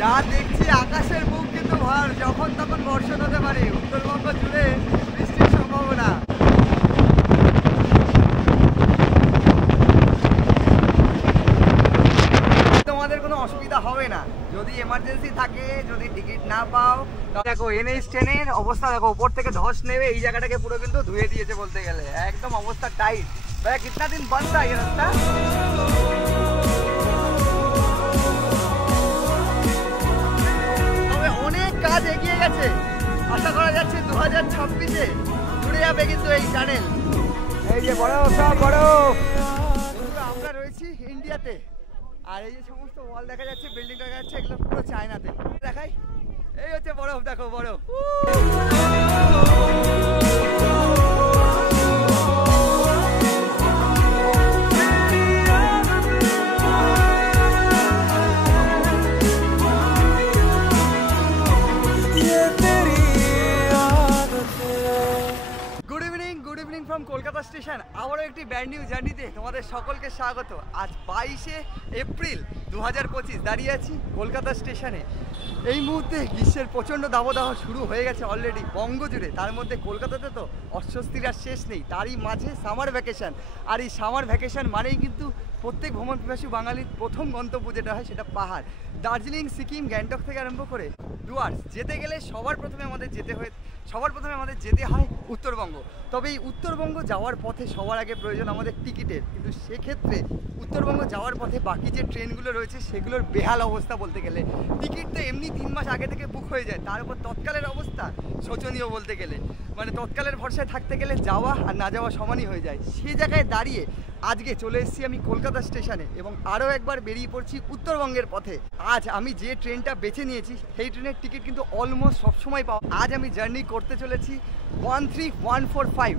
যা দেখছি আকাশের মুখ কিন্তু ভার, যখন তখন বর্ষণ হতে পারে। উত্তরবঙ্গ জুড়ে বৃষ্টির সম্ভাবনা। তোমাদের কোনো অসুবিধা হবে না যদি এমার্জেন্সি থাকে, যদি টিকিট না পাও। দেখো NH ট্রেনের অবস্থা দেখো, উপর থেকে ধস নেবে এই জায়গাটাকে পুরো কিন্তু ধুয়ে দিয়েছে বলতে গেলে, একদম অবস্থা টাইট। ভাই কিতনা দিন বন্ধ था ये রাস্তা? তবে অনেক কাজ এগিয়ে গেছে, আশা করা যাচ্ছে 2026-এ জুড়ে যাবে কিন্তু এই চ্যানেল। এই যে বড় সব বড়, আমরা রয়েছি ইন্ডিয়াতে, আর এই যে সমস্ত ওয়াল দেখা যাচ্ছে, বিল্ডিং দেখা যাচ্ছে, এগুলো পুরো চায়নাতে। দেখাই, এই হচ্ছে বরফ, দেখো বরফ। Good evening from Kolkata station. আবারও একটি ব্র্যান্ড নিউ জার্নিতে তোমাদের সকলকে স্বাগত। আজ 22শে এপ্রিল 2025, দাঁড়িয়ে আছি কলকাতা স্টেশনে। এই মুহূর্তে গ্রীষ্মের প্রচণ্ড দাবদাহ শুরু হয়ে গেছে অলরেডি বঙ্গ জুড়ে, তার মধ্যে কলকাতাতে তো অস্বস্তির আর শেষ নেই। তারই মাঝে সামার ভ্যাকেশন, আর এই সামার ভ্যাকেশন মানেই কিন্তু প্রত্যেক ভ্রমণ পিপাসী বাঙালির প্রথম গন্তব্য যেটা হয় সেটা পাহাড়। দার্জিলিং, সিকিম, গ্যাংটক থেকে আরম্ভ করে ডুয়ার্স যেতে গেলে সবার প্রথমে আমাদের যেতে হয় উত্তরবঙ্গ। তবে এই উত্তরবঙ্গ যাওয়ার পথে সবার আগে প্রয়োজন আমাদের টিকিটের, কিন্তু সেক্ষেত্রে উত্তরবঙ্গ যাওয়ার পথে বাকি যে ট্রেনগুলো রয়েছে সেগুলোর বেহাল অবস্থা বলতে গেলে। টিকিট তো এমনি 3 মাস আগে থেকে বুক হয়ে যায়, তার উপর তৎকালের অবস্থা শোচনীয় বলতে গেলে। মানে তৎকালের ভরসায় থাকতে গেলে যাওয়া আর না যাওয়া সমানই হয়ে যায়। সেই জায়গায় দাঁড়িয়ে আজকে চলে এসেছি আমি কলকাতা স্টেশনে এবং আরও একবার বেরিয়ে পড়ছি উত্তরবঙ্গের পথে। আজ আমি যে ট্রেনটা বেছে নিয়েছি সেই ট্রেনের টিকিট কিন্তু অলমোস্ট সবসময় পাওয়া। আজ আমি জার্নি করতে চলেছি 13145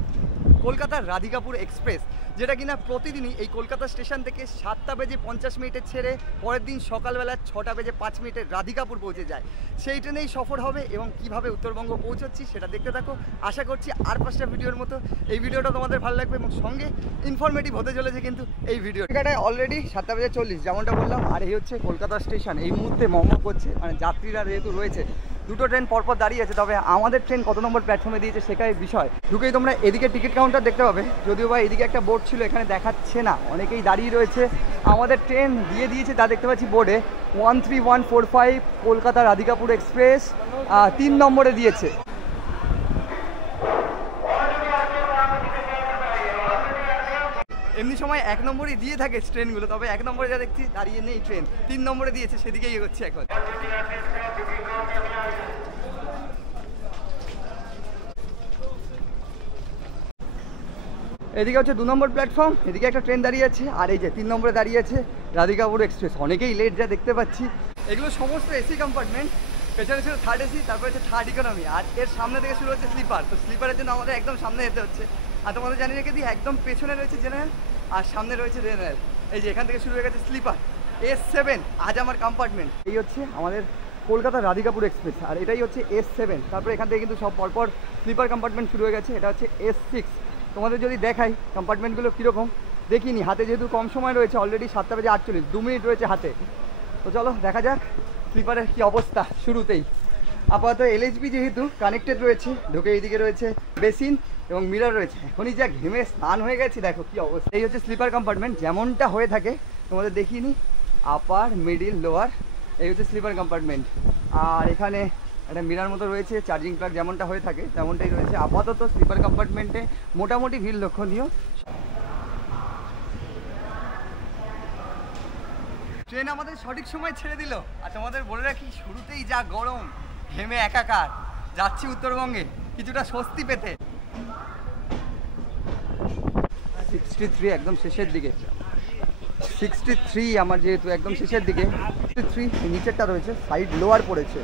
কলকাতার রাধিকাপুর এক্সপ্রেস, যেটা কিনা প্রতিদিনই এই কলকাতা স্টেশন থেকে 7:50 ছেড়ে পরের দিন সকালবেলা 6:05 রাধিকাপুর পৌঁছে যায়। সেই ট্রেনেই সফর হবে এবং কিভাবে উত্তরবঙ্গ পৌঁছচ্ছি সেটা দেখতে থাকো। আশা করছি আর 5টা ভিডিওর মতো এই ভিডিওটা তোমাদের ভালো লাগবে এবং সঙ্গে ইনফরমেটিভ হতে চলেছে কিন্তু এই ভিডিও। এখানে অলরেডি 7:40 যেমনটা বললাম, আর এই হচ্ছে কলকাতা স্টেশন। এই মুহূর্তে মহমা করছে, মানে যাত্রীরা যেহেতু রয়েছে, দুটো ট্রেন পরপর দাঁড়িয়ে আছে। তবে আমাদের ট্রেন কত নম্বর প্ল্যাটফর্মে দিয়েছে সেটাই বিষয়। ঢুকেই তোমরা এদিকে টিকিট কাউন্টার দেখতে পাবে, যদিও বা এদিকে একটা বোর্ড ছিল, এখানে দেখাচ্ছে না, অনেকেই দাঁড়িয়ে রয়েছে। আমাদের ট্রেন দিয়ে দিয়েছে তা দেখতে পাচ্ছি বোর্ডে, 13145 কলকাতা রাধিকাপুর এক্সপ্রেস 3 নম্বরে দিয়েছে। এমনি সময় 1 নম্বরই দিয়ে থাকে ট্রেনগুলো, তবে 1 নম্বরে যা দেখছি দাঁড়িয়ে নেই ট্রেন, 3 নম্বরে দিয়েছে, সেদিকেই এগোচ্ছে এখন। এদিকে হচ্ছে 2 নম্বর প্ল্যাটফর্ম, এদিকে একটা ট্রেন দাঁড়িয়ে আছে, আর এই যে 3 নম্বরে দাঁড়িয়ে আছে রাধিকাপুর এক্সপ্রেস। অনেকেই লেট যা দেখতে পাচ্ছি। এগুলো সমস্ত এসি কম্পার্টমেন্ট, পেছনে ছিল 3rd এসি, তারপরে হচ্ছে 3rd ইকোনমি, আর এর সামনে থেকে শুরু হচ্ছে স্লিপার। তো স্লিপারের জন্য আমাদের একদম সামনে যেতে হচ্ছে। আর তোমাদের জানিয়ে রেখে দিই, একদম পেছনে রয়েছে জেনারেল আর সামনে রয়েছে জেনারেল। এই যে এখান থেকে শুরু হয়ে গেছে স্লিপার S7, আজ আমার কম্পার্টমেন্ট। এই হচ্ছে আমাদের কলকাতা রাধিকাপুর এক্সপ্রেস, আর এটাই হচ্ছে S7। তারপরে এখান থেকে কিন্তু সব পরপর স্লিপার কম্পার্টমেন্ট শুরু হয়ে গেছে। এটা হচ্ছে S6। তোমাদের যদি দেখাই কম্পার্টমেন্টগুলো কীরকম, দেখিনি হাতে, যেহেতু কম সময় রয়েছে, অলরেডি 7:48, 2 মিনিট রয়েছে হাতে। তো চলো দেখা যাক স্লিপারের কী অবস্থা শুরুতেই। আপাতত LHB যেহেতু কানেক্টেড রয়েছে, ঢুকে এইদিকে রয়েছে বেসিন এবং মিরর রয়েছে। এখনই যা ঘেমে স্নান হয়ে গেছে, দেখো কী অবস্থা। এই হচ্ছে স্লিপার কম্পার্টমেন্ট যেমনটা হয়ে থাকে, তোমাদের দেখিয়ে নিই, আপার, মিডিল, লোয়ার, এই হচ্ছে স্লিপার কম্পার্টমেন্ট। আর এখানে একটা মিরার মতো রয়েছে, চার্জিং প্লাগ যেমনটা হয়ে থাকে তেমনটাই রয়েছে। আপাতত স্লিপার কম্পার্টমেন্টে মোটামুটি ভিড় লক্ষণীয়। ট্রেন আমাদের সঠিক সময় ছেড়ে দিল, আর তোমাদের বলে রাখি শুরুতেই যা গরম, ঘেমে একাকার। যাচ্ছি উত্তরবঙ্গে কিছুটা স্বস্তি পেতে। 63 একদম শেষের দিকে, 63 আমার যেহেতু একদম শেষের দিকে, 63 নিচেরটা রয়েছে, সাইড লোয়ার পড়েছে।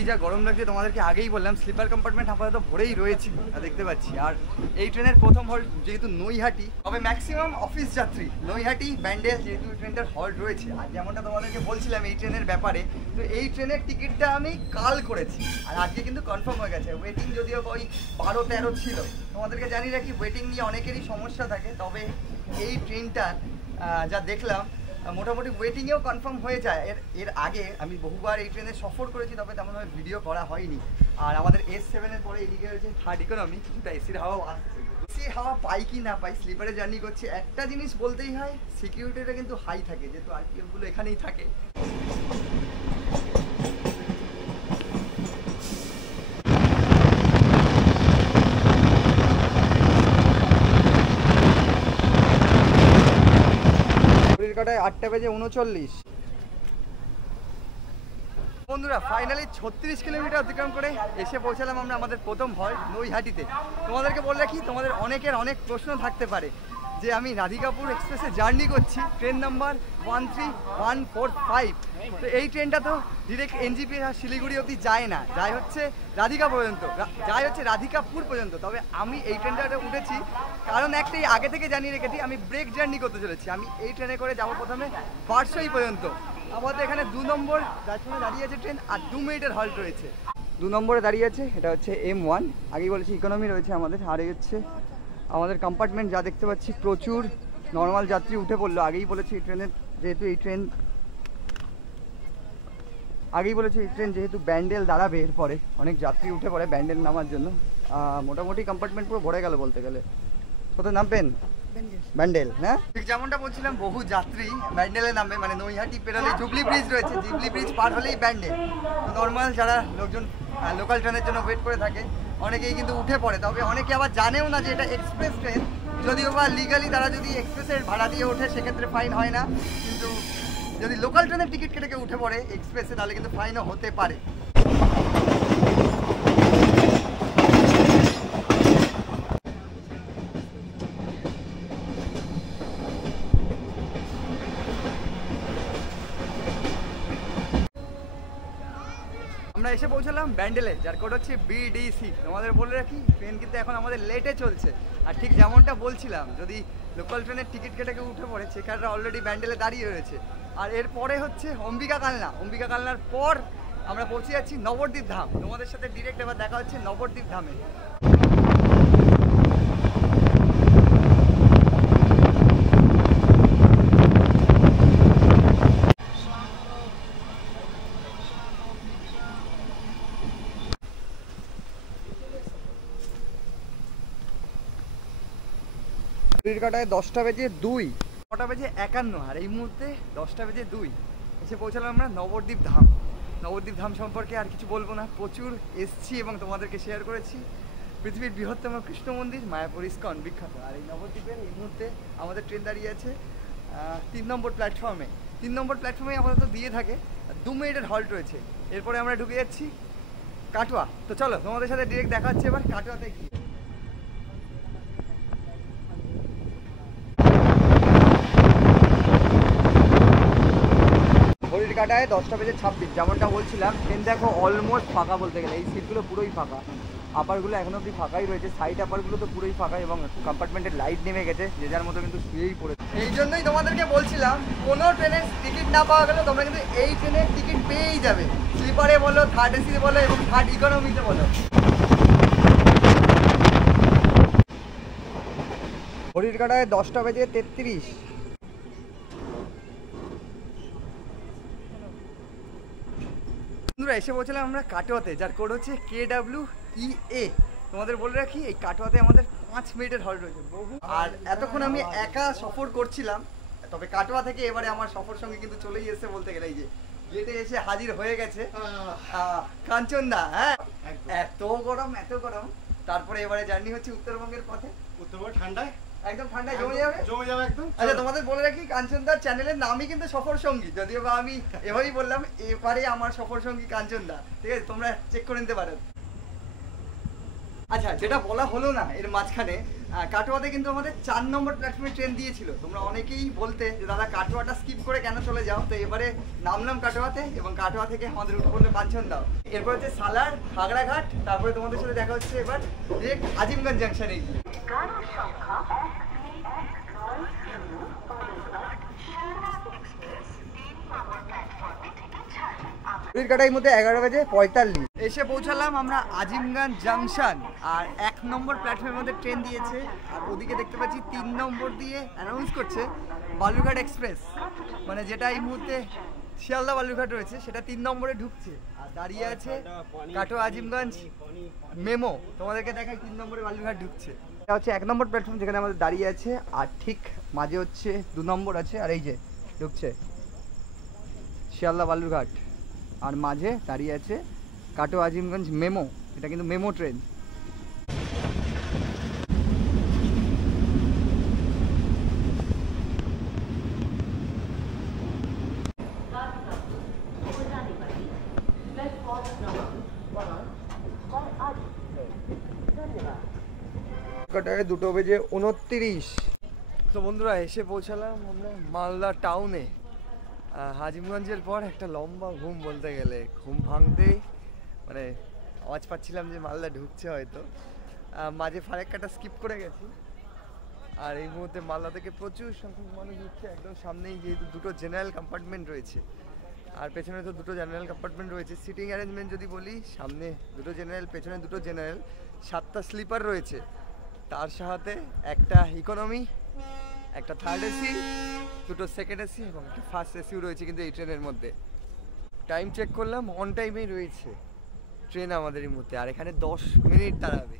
এই যা গরম লাগছে তোমাদেরকে আগেই বললাম, স্লিপার কম্পার্টমেন্ট আপাতত ভরেই রয়েছে দেখতে পাচ্ছি। আর এই ট্রেনের প্রথম হল্ট যেহেতু নৈহাটি, তবে ম্যাক্সিমাম অফিস যাত্রী নৈহাটি ব্যান্ডেল যেহেতু ট্রেনটার হল্ট রয়েছে। আর যেমনটা তোমাদেরকে বলছিলাম এই ট্রেনের ব্যাপারে, তো এই ট্রেনের টিকিটটা আমি কাল করেছি আর আজকে কিন্তু কনফার্ম হয়ে গেছে। ওয়েটিং যদিও ওই 12-13 ছিল। তোমাদেরকে জানি রাখি ওয়েটিং নিয়ে অনেকেরই সমস্যা থাকে, তবে এই ট্রেনটা যা দেখলাম মোটামুটি ওয়েটিংয়েও কনফার্ম হয়ে যায়। এর আগে আমি বহুবার এই ট্রেনে সফর করেছি, তবে তেমনভাবে ভিডিও করা হয়নি। আর আমাদের S7-এর পরে এদিকে রয়েছে থার্ড ইকোনমি, কিছুটা এসির হাওয়াও আসছে। এসির হাওয়া পাই কি না পাই, স্লিপারে জার্নি করছি, একটা জিনিস বলতেই হয়, সিকিউরিটিটা কিন্তু হাই থাকে, যেহেতু RPF-গুলো এখানেই থাকে। কাটায় 8:39। বন্ধুরা ফাইনালি 36 কিলোমিটার অতিক্রম করে এসে পৌঁছালাম আমরা আমাদের প্রথম হল্ট নৈহাটিতে। তোমাদেরকে বলে রাখি, তোমাদের অনেকের অনেক প্রশ্ন থাকতে পারে যে আমি রাধিকাপুর এক্সপ্রেসে জার্নি করছি, ট্রেন নাম্বার 13145। তো এই ট্রেনটা তো ডিরেক্ট NJP আর শিলিগুড়ি অবধি যায় না, যায় হচ্ছে রাধিকা পর্যন্ত, যায় হচ্ছে রাধিকাপুর পর্যন্ত। তবে আমি এই ট্রেনটাতে উঠেছি কারণ একটাই আগে থেকে জানিয়ে রেখেছি, আমি ব্রেক জার্নি করতে চলেছি। আমি এই ট্রেনে করে যাবো প্রথমে বারসই পর্যন্ত। আমাদের এখানে 2 নম্বর প্ল্যাটফর্মে দাঁড়িয়ে আছে ট্রেন, আর 2 মিনিটের হল্ট রয়েছে। 2 নম্বরে দাঁড়িয়ে আছে, এটা হচ্ছে M1। আগেই বলেছি ইকোনমি রয়েছে আমাদের। আর এই হচ্ছে আমাদের কম্পার্টমেন্ট, যা দেখতে পাচ্ছি প্রচুর নর্মাল যাত্রী উঠে পড়লো। আগেই বলেছি এই ট্রেনের যেহেতু যেহেতু ব্যান্ডেল দাঁড়াবে, এরপরে অনেক যাত্রী উঠে পড়ে ব্যান্ডেল নামার জন্য। মোটামুটি কম্পার্টমেন্ট পুরো ভরে গেল বলতে গেলে। কোথায় নামবেন? ব্যান্ডেল। হ্যাঁ, ঠিক যেমনটা বলছিলাম, বহু যাত্রী ব্যান্ডেলে নামবে, মানে নৈহাটি পেরোলে জুবলি ব্রিজ রয়েছে, জুবলি ব্রিজ পার হলেই ব্যান্ডেল। নর্মাল যারা লোকজন লোকাল ট্রেনের জন্য ওয়েট করে থাকে অনেকেই কিন্তু উঠে পড়ে। তবে অনেকে আবার জানেও না যে এটা এক্সপ্রেস ট্রেন, যদিও বা লিগালি তারা যদি এক্সপ্রেসের ভাড়া দিয়ে ওঠে সেক্ষেত্রে ফাইন হয় না, কিন্তু যদি লোকাল ট্রেনের টিকিট কেটে উঠে পড়ে এক্সপ্রেসে তাহলে কিন্তু ফাইনও হতে পারে। আমরা এসে পৌঁছালাম ব্যান্ডেলে, যার কোড হচ্ছে BDC। তোমাদের বলে রাখি ট্রেন কিন্তু এখন আমাদের লেটে চলছে। আর ঠিক যেমনটা বলছিলাম, যদি লোকাল ট্রেনের টিকিট কেটে উঠে পড়ে চেকাররা অলরেডি ব্যান্ডেলে দাঁড়িয়ে রয়েছে। আর এরপরে হচ্ছে অম্বিকা কালনার পর আমরা পৌঁছে যাচ্ছি নবদ্বীপ ধাম। তোমাদের সাথে ডিরেক্ট এবার দেখা হচ্ছে নবদ্বীপ ধামে। কাটায় 10:02, 9:51। আর এই মুহূর্তে 10:02 এসে পৌঁছালাম আমরা নবদ্বীপ ধাম। নবদ্বীপ ধাম সম্পর্কে আর কিছু বলবো না, প্রচুর এসছি এবং তোমাদেরকে শেয়ার করেছি। পৃথিবীর বৃহত্তম কৃষ্ণ মন্দির মায়াপুর ইস্কন বিখ্যাত। আর এই নবদ্বীপের এই মুহূর্তে আমাদের ট্রেন দাঁড়িয়ে আছে 3 নম্বর প্ল্যাটফর্মে। 3 নম্বর প্ল্যাটফর্মে আপাতত দিয়ে থাকে, 2 মিনিটের হল্ট রয়েছে। এরপরে আমরা ঢুকে যাচ্ছি কাটোয়া। তো চলো তোমাদের সাথে ডিরেক্ট দেখা হচ্ছে এবার কাটোয়াতে গিয়ে। ঘড়ির কাটায় 10:26। যেমনটা বলছিলাম ট্রেন দেখো অলমোস্ট ফাঁকা বলতে গেলে, এই সিটগুলো পুরোই ফাঁকা, আপারগুলো এখনো অব্দি ফাঁকাই রয়েছে, সাইড আপারগুলো তো পুরোই ফাঁকা এবং কম্পার্টমেন্টের লাইট নেমে গেছে, যে যার মতো কিন্তু শুয়েই পড়েছে। এই জন্যই তোমাদেরকে বলছিলাম কোনো ট্রেনের টিকিট না পাওয়া গেলে তোমরা কিন্তু এই ট্রেনের টিকিট পেয়েই যাবে, স্লিপারে বলো, থার্ড এসিতে বলো এবং থার্ড ইকোনমিতে বলো। ঘড়ির কাটায় 10:33। বন্ধুরা এসে পৌঁছলাম আমরা কাটোয়াতে, যার কোড হচ্ছে KWEA। তোমাদের বলে রাখি এই কাটোয়াতে আমাদের 5 মিনিটের হল্ট রয়েছে। আর এতক্ষণ আমি একা সফর করছিলাম, তবে কাটোয়া থেকে এবারে আমার সফর সঙ্গে কিন্তু চলেই এসেছে বলতে গেলে। এই যে গেটে এসে হাজির হয়ে গেছে কাঞ্চনদা। হ্যাঁ, এত গরম। তারপরে এবারে জার্নি হচ্ছে উত্তরবঙ্গের পথে। উত্তরবঙ্গ ঠান্ডায় একদম ঠান্ডায় জমে যাবে একদম। আচ্ছা তোমাদের বলে রাখি কাঞ্চনদার চ্যানেলের নামই কিন্তু সফর সঙ্গী, যদিও বা আমি এভাবেই বললাম, এবারে আমার সফর সঙ্গী কাঞ্চনদা। ঠিক আছে, তোমরা চেক করে নিতে পারো। আচ্ছা, যেটা বলা হলো না এর মাঝখানে, কাটোয়াতে কিন্তু আমাদের 4 নম্বর প্ল্যাটফর্মে ট্রেন দিয়েছিল। তোমরা অনেকেই বলতে যে দাদা কাটোয়াটা স্কিপ করে কেন চলে যাও, তো এবারে নামলাম কাটোয়াতে এবং কাটোয়া থেকে আমাদের উঠে পড়লো কাঞ্চনদাও, এরপর হচ্ছে সালার, খাগড়াঘাট, তারপরে তোমাদের সাথে দেখা হচ্ছে এবার ডিরেক্ট আজিমগঞ্জ জাংশনে গিয়ে। কাটার মধ্যে 11:45 এসে পৌঁছালাম আমরা আজিমগঞ্জ জাংশন। আর 1 নম্বর প্ল্যাটফর্মের মধ্যে ট্রেন দিয়েছে, আর ওদিকে দেখতে পাচ্ছি 3 নম্বর দিয়ে অ্যানাউন্স করছে বালুরঘাট এক্সপ্রেস, মানে যেটা এই মুহূর্তে শিয়ালদা বালুরঘাট রয়েছে সেটা 3 নম্বরে ঢুকছে। আর দাঁড়িয়ে আছে কাটোয়া আজিমগঞ্জ মেমো, তোমাদেরকে দেখাই 3 নম্বরে বালুরঘাট ঢুকছে। এটা হচ্ছে 1 নম্বর প্ল্যাটফর্ম যেখানে আমাদের দাঁড়িয়ে আছে, আর ঠিক মাঝে হচ্ছে 2 নম্বর আছে, আর এই যে ঢুকছে শিয়ালদা বালুরঘাট, আর মাঝে দাঁড়িয়ে আছে কাটোয়া আজিমগঞ্জ মেমো। এটা কিন্তু মেমো ট্রেন। কাটায় 2:29। তো বন্ধুরা এসে পৌঁছালাম আমরা মালদা টাউনে। আজিমগঞ্জের পর একটা লম্বা ঘুম, বলতে গেলে ঘুম ভাঙতেই মানে আওয়াজ পাচ্ছিলাম যে মালদা ঢুকছে হয়তো। মাঝে ফারাক্কাটা স্কিপ করে গেছি, আর এই মুহূর্তে মালদা থেকে প্রচুর সংখ্যক মানুষ ঢুকছে। একদম সামনেই যেহেতু 2টো জেনারেল কম্পার্টমেন্ট রয়েছে, আর পেছনে তো 2টো জেনারেল কম্পার্টমেন্ট রয়েছে। সিটিং অ্যারেঞ্জমেন্ট যদি বলি, সামনে 2টো জেনারেল, পেছনে 2টো জেনারেল, 7টা স্লিপার রয়েছে, তার সাথে একটা ইকোনমি, একটা থার্ড এসি, 2টো সেকেন্ড এসি এবং একটা ফার্স্ট এসিও রয়েছে কিন্তু এই ট্রেনের মধ্যে। টাইম চেক করলাম, অন টাইমেই রয়েছে ট্রেন আমাদের এই মুহূর্তে, আর এখানে 10 মিনিট দাঁড়াবে।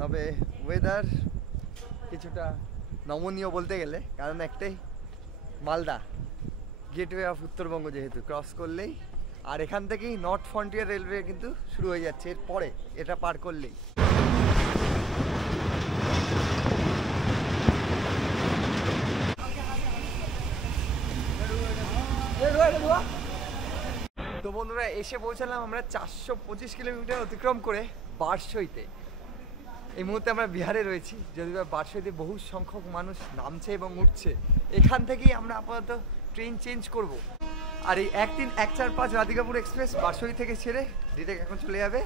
তবে ওয়েদার কিছুটা নমনীয় বলতে গেলে, কারণ একটাই মালদা গেটওয়ে অফ উত্তরবঙ্গ যেহেতু ক্রস করলেই, আর এখান থেকেই নর্থ ফ্রন্টিয়ার রেলওয়ে কিন্তু শুরু হয়ে যাচ্ছে এরপরে, এটা পার করলেই। তো বন্ধুরা এসে পৌঁছালাম আমরা 425 কিলোমিটার অতিক্রম করে বারসইতে। এই মুহূর্তে আমরা বিহারে রয়েছি, যদিও বারসইতে বহু সংখ্যক মানুষ নামছে এবং উঠছে। এখান থেকেই আমরা আপাতত ট্রেন চেঞ্জ করব। আর এই 1-3-1-4-5 রাধিকাপুর এক্সপ্রেস বারসই থেকে ছেড়ে ডিরেক্ট এখন চলে যাবে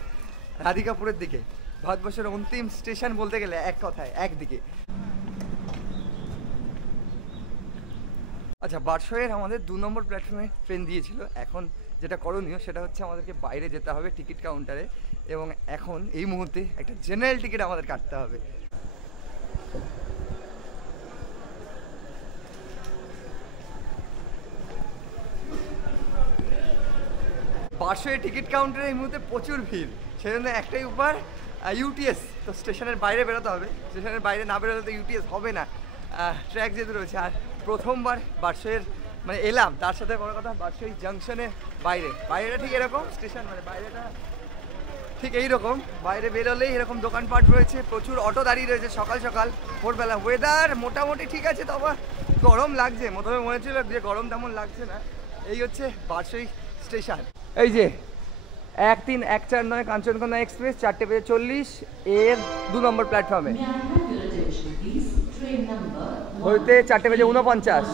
রাধিকাপুরের দিকে। ভারতবর্ষের অন্তিম স্টেশন বলতে গেলে এক কথায় একদিকে। আচ্ছা, বারসইয়ের আমাদের 2 নম্বর প্ল্যাটফর্মে ট্রেন দিয়েছিল। এখন যেটা করণীয় সেটা হচ্ছে আমাদেরকে বাইরে যেতে হবে টিকিট কাউন্টারে, এবং এখন এই মুহূর্তে একটা জেনারেল টিকিট আমাদের কাটতে হবে। বারসইয়ের টিকিট কাউন্টারে এই মুহূর্তে প্রচুর ভিড়, সেজন্য একটাই উপায় ইউটিএস। তো স্টেশনের বাইরে বেরোতে হবে, স্টেশনের বাইরে না বেরোলে তো ইউটিএস হবে না, ট্র্যাক যেহেতু রয়েছে। আর প্রথমবার বারসইয়ের মানে এলাম, তার সাথে বড় কথা বারসই জাংশনের বাইরেটা ঠিক এরকম, স্টেশন মানে বাইরেটা ঠিক এইরকম। বাইরে বেরোলেই এরকম দোকানপাট রয়েছে, প্রচুর অটো দাঁড়িয়ে রয়েছে সকাল সকাল ভোরবেলা। ওয়েদার মোটামুটি ঠিক আছে, তবে গরম লাগছে। প্রথমে মনে ছিল যে গরম তেমন লাগছে না। এই হচ্ছে বারসই স্টেশন। এই যে 1-3-1-4-9 কাঞ্চনকন্যা এক্সপ্রেস 4:40 এর 2 নম্বর প্ল্যাটফর্মে হইতে 4:49।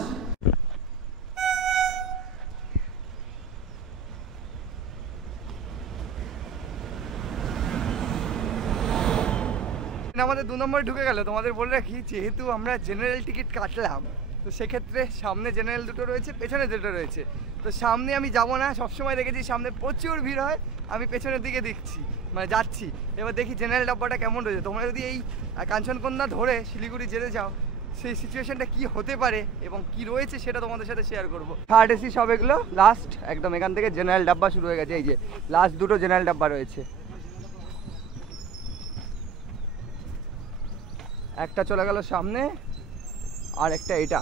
আমাদের 2 নম্বরে ঢুকে গেল। তোমাদের বলে রাখি, যেহেতু আমরা জেনারেল টিকিট কাটলাম, তো সেক্ষেত্রে সামনে জেনারেল 2টো রয়েছে, পেছনে 2টো রয়েছে। তো সামনে আমি যাব না, সবসময় দেখেছি সামনে প্রচুর ভিড় হয়, আমি পেছনের দিকে দেখছি মানে যাচ্ছি। এবার দেখি জেনারেল ডাব্বাটা কেমন রয়েছে। তোমরা যদি এই কাঞ্চনকন্যা ধরে শিলিগুড়ি যেতে চাও, সেই সিচুয়েশনটা কি হতে পারে এবং কি রয়েছে সেটা তোমাদের সাথে শেয়ার করব। থার্ড এসি সব এগুলো লাস্ট, একদম এখান থেকে জেনারেল ডাব্বা শুরু হয়ে গেছে। এই যে লাস্ট 2টো জেনারেল ডাব্বা রয়েছে, একটা চলে গেল সামনে আর একটা এটা।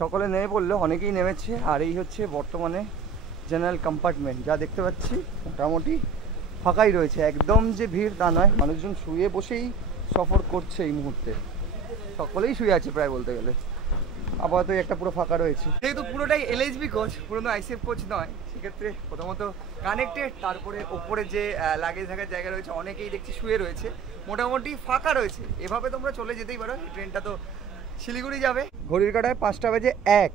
সকলে নেমে পড়লো, অনেকেই নেমেছে। আর এই হচ্ছে বর্তমানে জেনারেল কম্পার্টমেন্ট, যা দেখতে পাচ্ছি মোটামুটি ফাঁকাই রয়েছে, একদম যে ভিড় তা নয়, মানুষজন শুয়ে বসেই সফর করছে এই মুহূর্তে, সকলেই শুয়ে আছে প্রায় বলতে গেলে। আপাতত একটা পুরো ফাঁকা রয়েছে, যেহেতু পুরোটাই এলএইচবি কোচ, পুরোনো আইসিএফ কোচ নয়, সেক্ষেত্রে প্রথমত কানেক্টেড, তারপরে ওপরে যে লাগেজ থাকার জায়গা রয়েছে অনেকেই দেখছি শুয়ে রয়েছে, মোটামুটি ফাঁকা রয়েছে। এভাবে তোমরা চলে যেতেই পারো, ট্রেনটা তো শিলিগুড়ি যাবে। ঘড়ির কাঁটায় 5:01।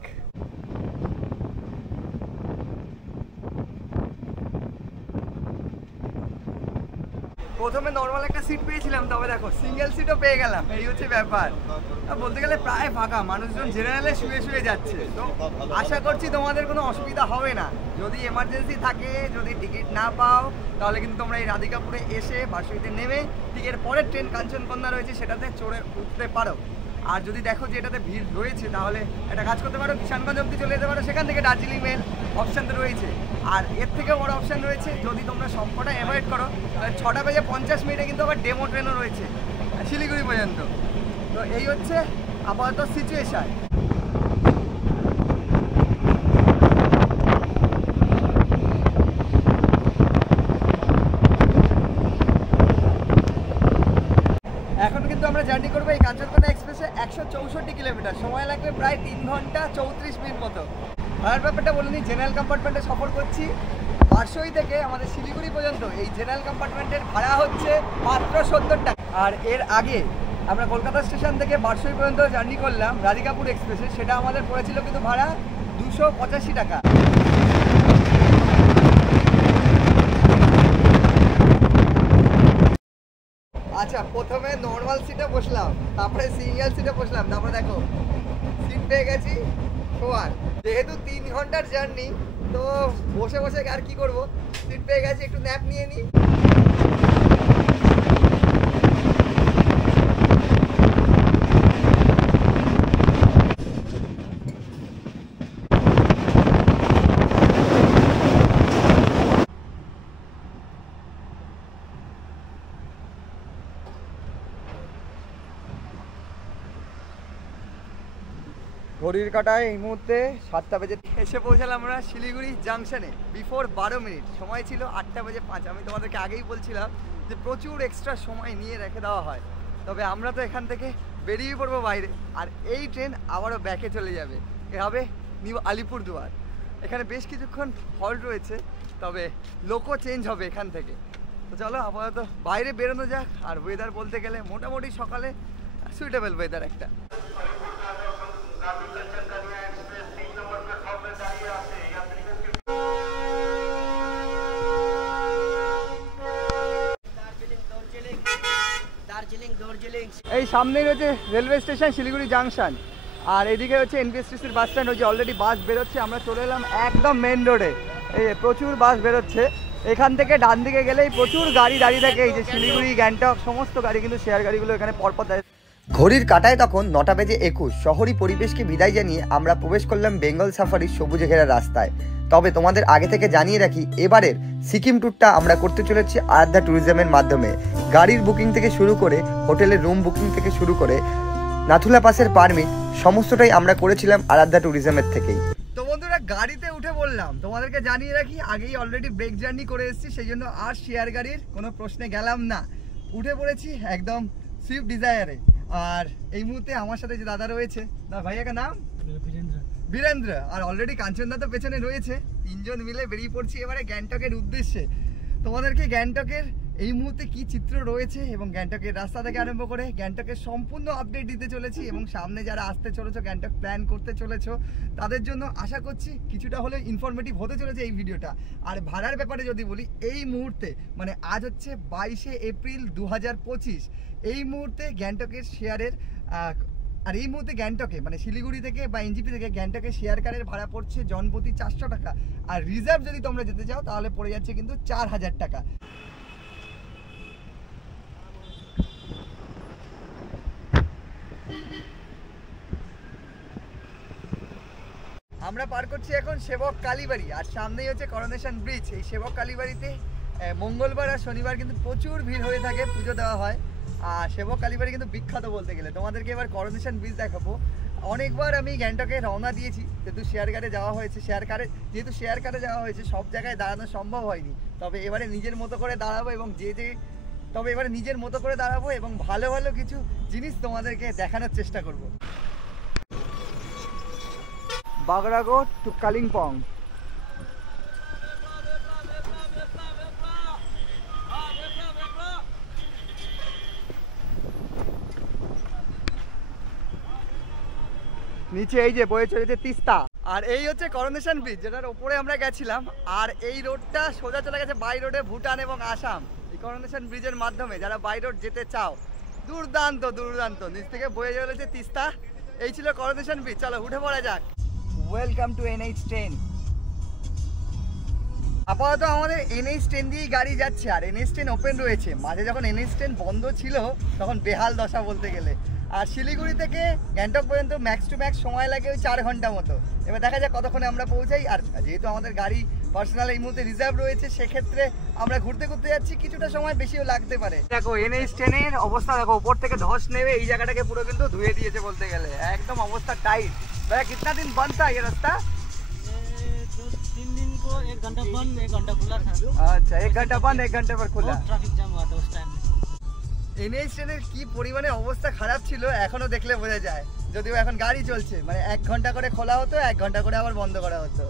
প্রথমে নর্মাল একটা সিট পেয়েছিলাম, তবে দেখো সিঙ্গেল সিটও পেয়ে গেলাম, এই হচ্ছে ব্যাপার। বলতে গেলে প্রায় ফাঁকা, মানুষজন জেনারেলে শুয়ে শুয়ে যাচ্ছে। তো আশা করছি তোমাদের কোনো অসুবিধা হবে না। যদি এমার্জেন্সি থাকে, যদি টিকিট না পাও, তাহলে কিন্তু তোমরা এই রাধিকাপুরে এসে বাসুইতে নেমে টিকের পরের ট্রেন কাঞ্চনকন্যা রয়েছে সেটাতে চড়ে উঠতে পারো। আর যদি দেখো যে এটাতে ভিড় রয়েছে, তাহলে একটা কাজ করতে পারো, কিষানগঞ্জ অব্দি চলে যেতে পারো, সেখান থেকে দার্জিলিং মেল অপশান তো রয়েছে। আর এর থেকেও বড় অপশান রয়েছে, যদি তোমরা সম্পূর্ণ অ্যাভয়েড করো, তাহলে 6:50 কিন্তু আবার ডেমো ট্রেনও রয়েছে শিলিগুড়ি পর্যন্ত। তো এই হচ্ছে আপাতত সিচুয়েশান। এখন কিন্তু আমরা জার্নি করবো এই কাঞ্চনকন্যা এক্সপ্রেসে 164 কিলোমিটার, সময় লাগবে প্রায় 3 ঘন্টা 34 মিনিট মতো। আর ব্যাপারটা বলে নিই, জেনারেল কম্পার্টমেন্টে সফর করছি বারসই থেকে আমাদের শিলিগুড়ি পর্যন্ত। এই জেনারেল কম্পার্টমেন্টের ভাড়া হচ্ছে মাত্র 70 টাকা। আর এর আগে আমরা কলকাতা স্টেশন থেকে বারসই পর্যন্ত জার্নি করলাম রাধিকাপুর এক্সপ্রেসে, সেটা আমাদের পড়েছিল কিন্তু ভাড়া 285 টাকা। আচ্ছা, প্রথমে নর্মাল সিটে বসলাম, তারপরে সিঙ্গেল সিটে বসলাম, তারপরে দেখো সিট পেয়ে গেছি শোয়ার। যেহেতু 3 ঘন্টার জার্নি, তো বসে বসে আর কি করব, সিট পেয়ে গেছি, একটু ন্যাপ নিয়ে নিই। ঘড়ির কাঁটায় এই মুহূর্তে 7টা বেজে এসে পৌঁছালাম আমরা শিলিগুড়ি জাংশনে বিফোর 12 মিনিট। সময় ছিল 8:05। আমি তোমাদেরকে আগেই বলছিলাম যে প্রচুর এক্সট্রা সময় নিয়ে রেখে দেওয়া হয়, তবে আমরা তো এখান থেকে বেরিয়ে পড়বো বাইরে, আর এই ট্রেন আবারও ব্যাকে চলে যাবে, এ হবে নিউ আলিপুরদুয়ার। এখানে বেশ কিছুক্ষণ হল্ট রয়েছে, তবে লোকও চেঞ্জ হবে এখান থেকে। তো চলো আপাতত বাইরে বেরোনো যাক। আর ওয়েদার বলতে গেলে মোটামুটি সকালে সুইটেবল ওয়েদার একটা। এই সামনেই রয়েছে রেলওয়ে স্টেশন শিলিগুড়ি জাংশন, আর এদিকে হচ্ছে এনপিএসটিসির বাস স্ট্যান্ড। ওই যে অলরেডি বাস বেরোচ্ছে, আমরা চলে এলাম একদম মেন রোডে। এই প্রচুর বাস বেরোচ্ছে, এখান থেকে ডান দিকে গেলেই প্রচুর গাড়ি দাঁড়িয়ে থাকে। এই যে শিলিগুড়ি, গ্যাংটক সমস্ত গাড়ি, কিন্তু শেয়ার গাড়িগুলো এখানে পরপর দাঁড়িয়ে। ঘড়ির কাঁটায় তখন 9:21। শহরী পরিবেশকে বিদায় জানিয়ে আমরা প্রবেশ করলাম বেঙ্গল সাফারির সবুজে ঘেরা রাস্তায়। তবে তোমাদের আগে থেকে জানিয়ে রাখি, এবারের সিকিম ট্যুরটা আমরা করতে চলেছি আরাধ্যা ট্যুরিজমের মাধ্যমে। গাড়ির বুকিং থেকে শুরু করে হোটেলের রুম বুকিং থেকে শুরু করে নাথুলা পাসের পারমিট সমস্তটাই আমরা করেছিলাম আরাধ্যা ট্যুরিজমের থেকেই। তো বন্ধুরা, গাড়িতে উঠে বললাম, তোমাদেরকে জানিয়ে রাখি আগেই অলরেডি ব্রেক জার্নি করে এসেছি, সেই জন্য আর শেয়ার গাড়ির কোনো প্রশ্নে গেলাম না, উঠে পড়েছি একদম সুইফট ডিজায়ারে। আর এই মুহূর্তে আমার সাথে যে দাদা রয়েছে, ভাইয়া কা নাম বীরেন্দ্র, আর অলরেডি কাঞ্চনদা তো পেছনে রয়েছে, 3 জন মিলে বেরিয়ে পড়ছি এবারে গ্যাংটকের উদ্দেশ্যে। তোমাদেরকে গ্যাংটকের এই মুহূর্তে কি চিত্র রয়েছে এবং গ্যাংটকের রাস্তা থেকে আরম্ভ করে গ্যাংটকের সম্পূর্ণ আপডেট দিতে চলেছি। এবং সামনে যারা আসতে চলেছো, গ্যাংটক প্ল্যান করতে চলেছো, তাদের জন্য আশা করছি কিছুটা হলেও ইনফরমেটিভ হতে চলেছে এই ভিডিওটা। আর ভাড়ার ব্যাপারে যদি বলি, এই মুহূর্তে মানে আজ হচ্ছে 22শে এপ্রিল 2025, এই মুহূর্তে গ্যাংটকের শেয়ারের আর এই মুহূর্তে গ্যাংটকে মানে শিলিগুড়ি থেকে বা এনজিপি থেকে গ্যাংটকে শেয়ার কারের ভাড়া পড়ছে জনপ্রতি 400 টাকা। আর রিজার্ভ যদি তোমরা যেতে চাও তাহলে পড়ে যাচ্ছে কিন্তু 4000 টাকা। আমরা পার করছি এখন সেবক কালীবাড়ি, আর সামনেই হচ্ছে করোনেশন ব্রিজ। এই সেবক কালীবাড়িতে মঙ্গলবার আর শনিবার কিন্তু প্রচুর ভিড় হয়ে থাকে, পুজো দেওয়া হয়। আর সেবক কালীবাড়ি কিন্তু বিখ্যাত বলতে গেলে। তোমাদেরকে এবার করোনেশন ব্রিজ দেখাবো। অনেকবার আমি গ্যাংটকে রওনা দিয়েছি, যেহেতু শেয়ার কারে যাওয়া হয়েছে, শেয়ার কারে যাওয়া হয়েছে, সব জায়গায় দাঁড়ানো সম্ভব হয়নি। তবে এবারে নিজের মতো করে দাঁড়াবো এবং এবং ভালো ভালো কিছু জিনিস তোমাদেরকে দেখানোর চেষ্টা করব। বাগরাগোট টু কালিম্পং। নিচে এই যে বয়ে চলেছে তিস্তা, আর এই হচ্ছে করোনেশন ব্রিজ, যেটার উপরে আমরা গেছিলাম। আর এই রোডটা সোজা চলে গেছে বাই রোডে ভুটান এবং আসাম। এই করোনেশন ব্রিজের মাধ্যমে যারা বাই রোড যেতে চাও, দুর্দান্ত দুর্দান্ত, নিচ থেকে বয়ে চলেছে তিস্তা। এই ছিল করোনেশন ব্রিজ। চলো উঠে পড়া যাক। Welcome to NH 10। আপাতত আমাদের NH 10 দিয়েই গাড়ি যাচ্ছে, আর NH 10 ওপেন রয়েছে। মাঝে যখন NH 10 বন্ধ ছিল তখন বেহাল দশা বলতে গেলে। আর শিলিগুড়ি থেকে গ্যাংটক পর্যন্ত ম্যাক্স টু ম্যাক্স সময় লাগে ওই 4 ঘন্টা মতো। এবার দেখা যাক কতক্ষণে আমরা পৌঁছাই। আর যেহেতু আমাদের গাড়ি পার্সোনাল এই মুহূর্তে রিজার্ভ রয়েছে, সেক্ষেত্রে আমরা ঘুরতে ঘুরতে যাচ্ছি, কিছুটা সময় বেশিও লাগতে পারে। দেখো NH 10 এর অবস্থা দেখো, উপর থেকে ধস নেবে এই জায়গাটাকে পুরো কিন্তু ধুয়ে দিয়েছে বলতে গেলে, একদম অবস্থা টাইট। ভাই कितना दिन बंद था ये रास्ता? 3 दिन को 1 घंटा बंद 1 घंटा खुला था। अच्छा, 1 घंटा बंद 1 घंटे पर खुला। ट्रैफिक जाम हुआ था उस टाइम। NH 10 এর কি পরিমাণে অবস্থা খারাপ ছিল এখনো দেখলে বোঝা যায়। যদিও এখন গাড়ি চলছে, মানে 1 ঘন্টা করে খোলা হতো, 1 ঘন্টা করে আবার বন্ধ করা হতো।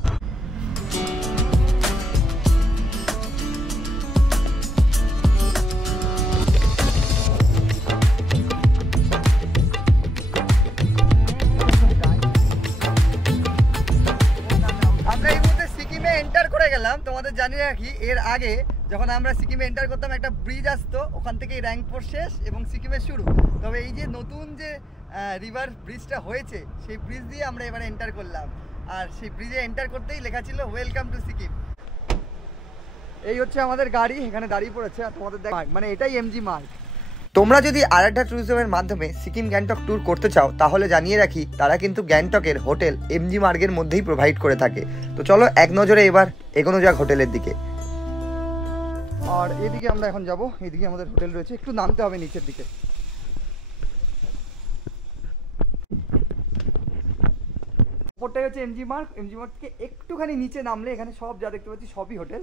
আমরা এই মুহূর্তে সিকিমে এন্টার করে গেলাম। তোমাদের জানিয়ে রাখি, এর আগে যখন আমরা সিকিমে এন্টার করতাম একটা ব্রিজ আসতো, ওখান থেকে র্যাঙ্কপুর শেষ এবং সিকিমের শুরু। তবে এই যে নতুন যে রিভার ব্রিজটা হয়েছে, সেই ব্রিজ দিয়ে আমরা এবারে এন্টার করলাম। আর সেই ব্রিজে এন্টার করতেই লেখা ছিল ওয়েলকাম টু সিকিম। এই হচ্ছে আমাদের গাড়ি, এখানে দাঁড়িয়ে পড়েছে। আর তোমাদের দেখ, মানে এটাই MG মার্গ। তোমরা যদি আরাধ্যা ট্যুরিজমের মাধ্যমে সিকিম গ্যাংটক ট্যুর করতে চাও, তাহলে জানিয়ে রাখি তারা কিন্তু গ্যাংটকের হোটেল MG মার্গের মধ্যেই প্রোভাইড করে থাকে। তো চলো এক নজরে এবার এগোনো যাক হোটেলের দিকে। আর এদিকে আমরা এখন যাব, এদিকে আমাদের হোটেল রয়েছে, একটু নামতে হবে নিচের দিকে। ওপরটাই হচ্ছে MG মার্গ থেকে একটুখানি নিচে নামলে এখানে সব যা দেখতে পাচ্ছি সবই হোটেল।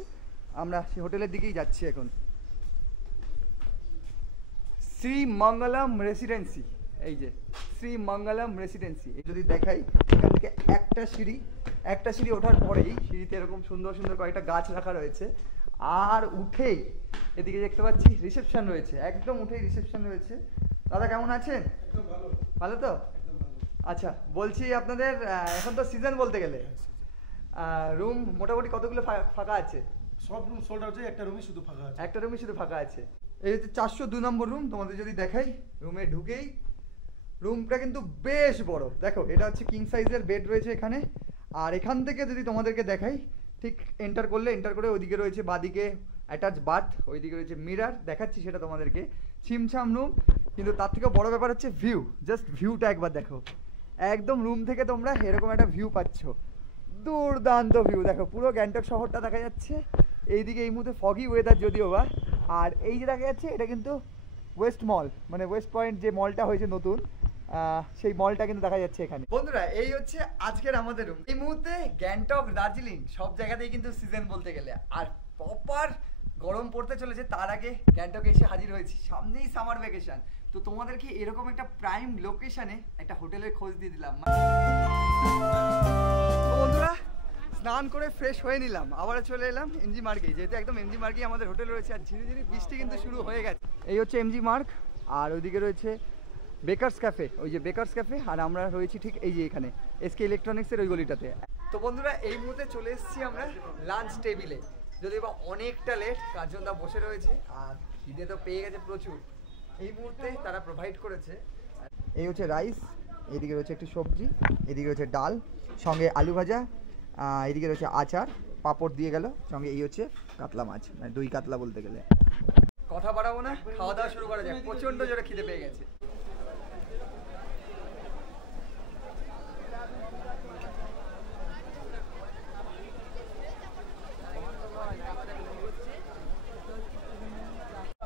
আমরা সেই হোটেলের দিকেই যাচ্ছি এখন। শ্রী মঙ্গলম রেসিডেন্সি, এই যে শ্রী মঙ্গলম রেসিডেন্সি। যদি দেখাই, এখান থেকে একটা সিঁড়ি ওঠার পরেই সিঁড়িতে এরকম সুন্দর সুন্দর কয়েকটা গাছ রাখা রয়েছে। আর উঠেই এদিকে দেখতে পাচ্ছি রিসেপশন রয়েছে, একদম উঠেই রিসেপশন রয়েছে। দাদা কেমন আছেন? ভালো তো? আচ্ছা, বলছি আপনাদের এখন তো সিজন বলতে গেলে, রুম মোটামুটি কতগুলো ফাঁকা আছে? সব রুম সোল্ড আউট, একটা রুমই শুধু ফাঁকা আছে। একটা রুমই শুধু ফাঁকা আছে। এই হচ্ছে 402 নম্বর রুম। তোমাদের যদি দেখাই, রুমে ঢুকেই রুমটা কিন্তু বেশ বড়। দেখো, এটা হচ্ছে কিং সাইজের বেড রয়েছে এখানে। আর এখান থেকে যদি তোমাদেরকে দেখাই, ঠিক এন্টার করে ওইদিকে রয়েছে বাদিকে অ্যাটাচ বাথ, ওইদিকে রয়েছে মিরার, দেখাচ্ছি সেটা তোমাদেরকে। ছিমছাম রুম, কিন্তু তার থেকে বড় ব্যাপার হচ্ছে ভিউ। জাস্ট ভিউটা একবার দেখো, একদম রুম থেকে তোমরা এরকম একটা ভিউ পাচ্ছ, দুর্দান্ত ভিউ। দেখো পুরো গ্যাংটক শহরটা দেখা যাচ্ছে। এইদিকে এই মুহূর্তে ফগি ওয়েদার যদিও বা। আর এই যে দেখা যাচ্ছে, এটা কিন্তু ওয়েস্ট মল, মানে ওয়েস্ট পয়েন্ট যে মলটা হয়েছে নতুন, সেই মলটা কিন্তু দেখা যাচ্ছে এখানে। বন্ধুরা, এই হচ্ছে আজকের আমাদের রুম। এই মুহূর্তে গ্যাংটক, দার্জিলিং সব জায়গাতেই কিন্তু সিজন বলতে গেলে, আর প্রপার গরম পড়তে চলেছে। তার আগে গ্যাংটকে এসে হাজির হয়েছি, সামনেই সামার ভ্যাকেশন। তো তোমাদেরকে এরকম একটা প্রাইম লোকেশনে একটা হোটেলের খোঁজ দিয়ে দিলাম। তো বন্ধুরা, স্নান করে ফ্রেশ হয়ে নিলাম, আবার চলে এলাম MG মার্গে। যেহেতু একদম MG মার্গেই আমাদের হোটেল রয়েছে, আর ধীরে ধীরে বৃষ্টি কিন্তু শুরু হয়ে গেছে। এই হচ্ছে MG মার্গ, আর ওইদিকে রয়েছে বেকার্স ক্যাফে, ওই যে বেকার্স ক্যাফে। আর আমরা রয়েছি ঠিক এই যে এখানে SK ইলেকট্রনিক্সের ওই গলিটাতে। তো বন্ধুরা, এই মুহূর্তে চলে এসেছি আমরা লাঞ্চ টেবিলে। যদিও বা অনেকটা লেট, কার্জনদা বসে রয়েছে, আর খিদে তো পেয়ে গেছে প্রচুর। এই মুহূর্তে তারা প্রোভাইড করেছে, এই হচ্ছে রাইস, এদিকে রয়েছে একটি সবজি, এদিকে রয়েছে ডাল, সঙ্গে আলু ভাজা, এদিকে রয়েছে আচার, পাঁপড় দিয়ে গেল, সঙ্গে এই হচ্ছে কাতলা মাছ, মানে দই কাতলা বলতে গেলে। কথা বাড়াবো না, খাওয়া দাওয়া শুরু করা যাক। প্রচন্ড জোরে খিদে পেয়ে গেছে।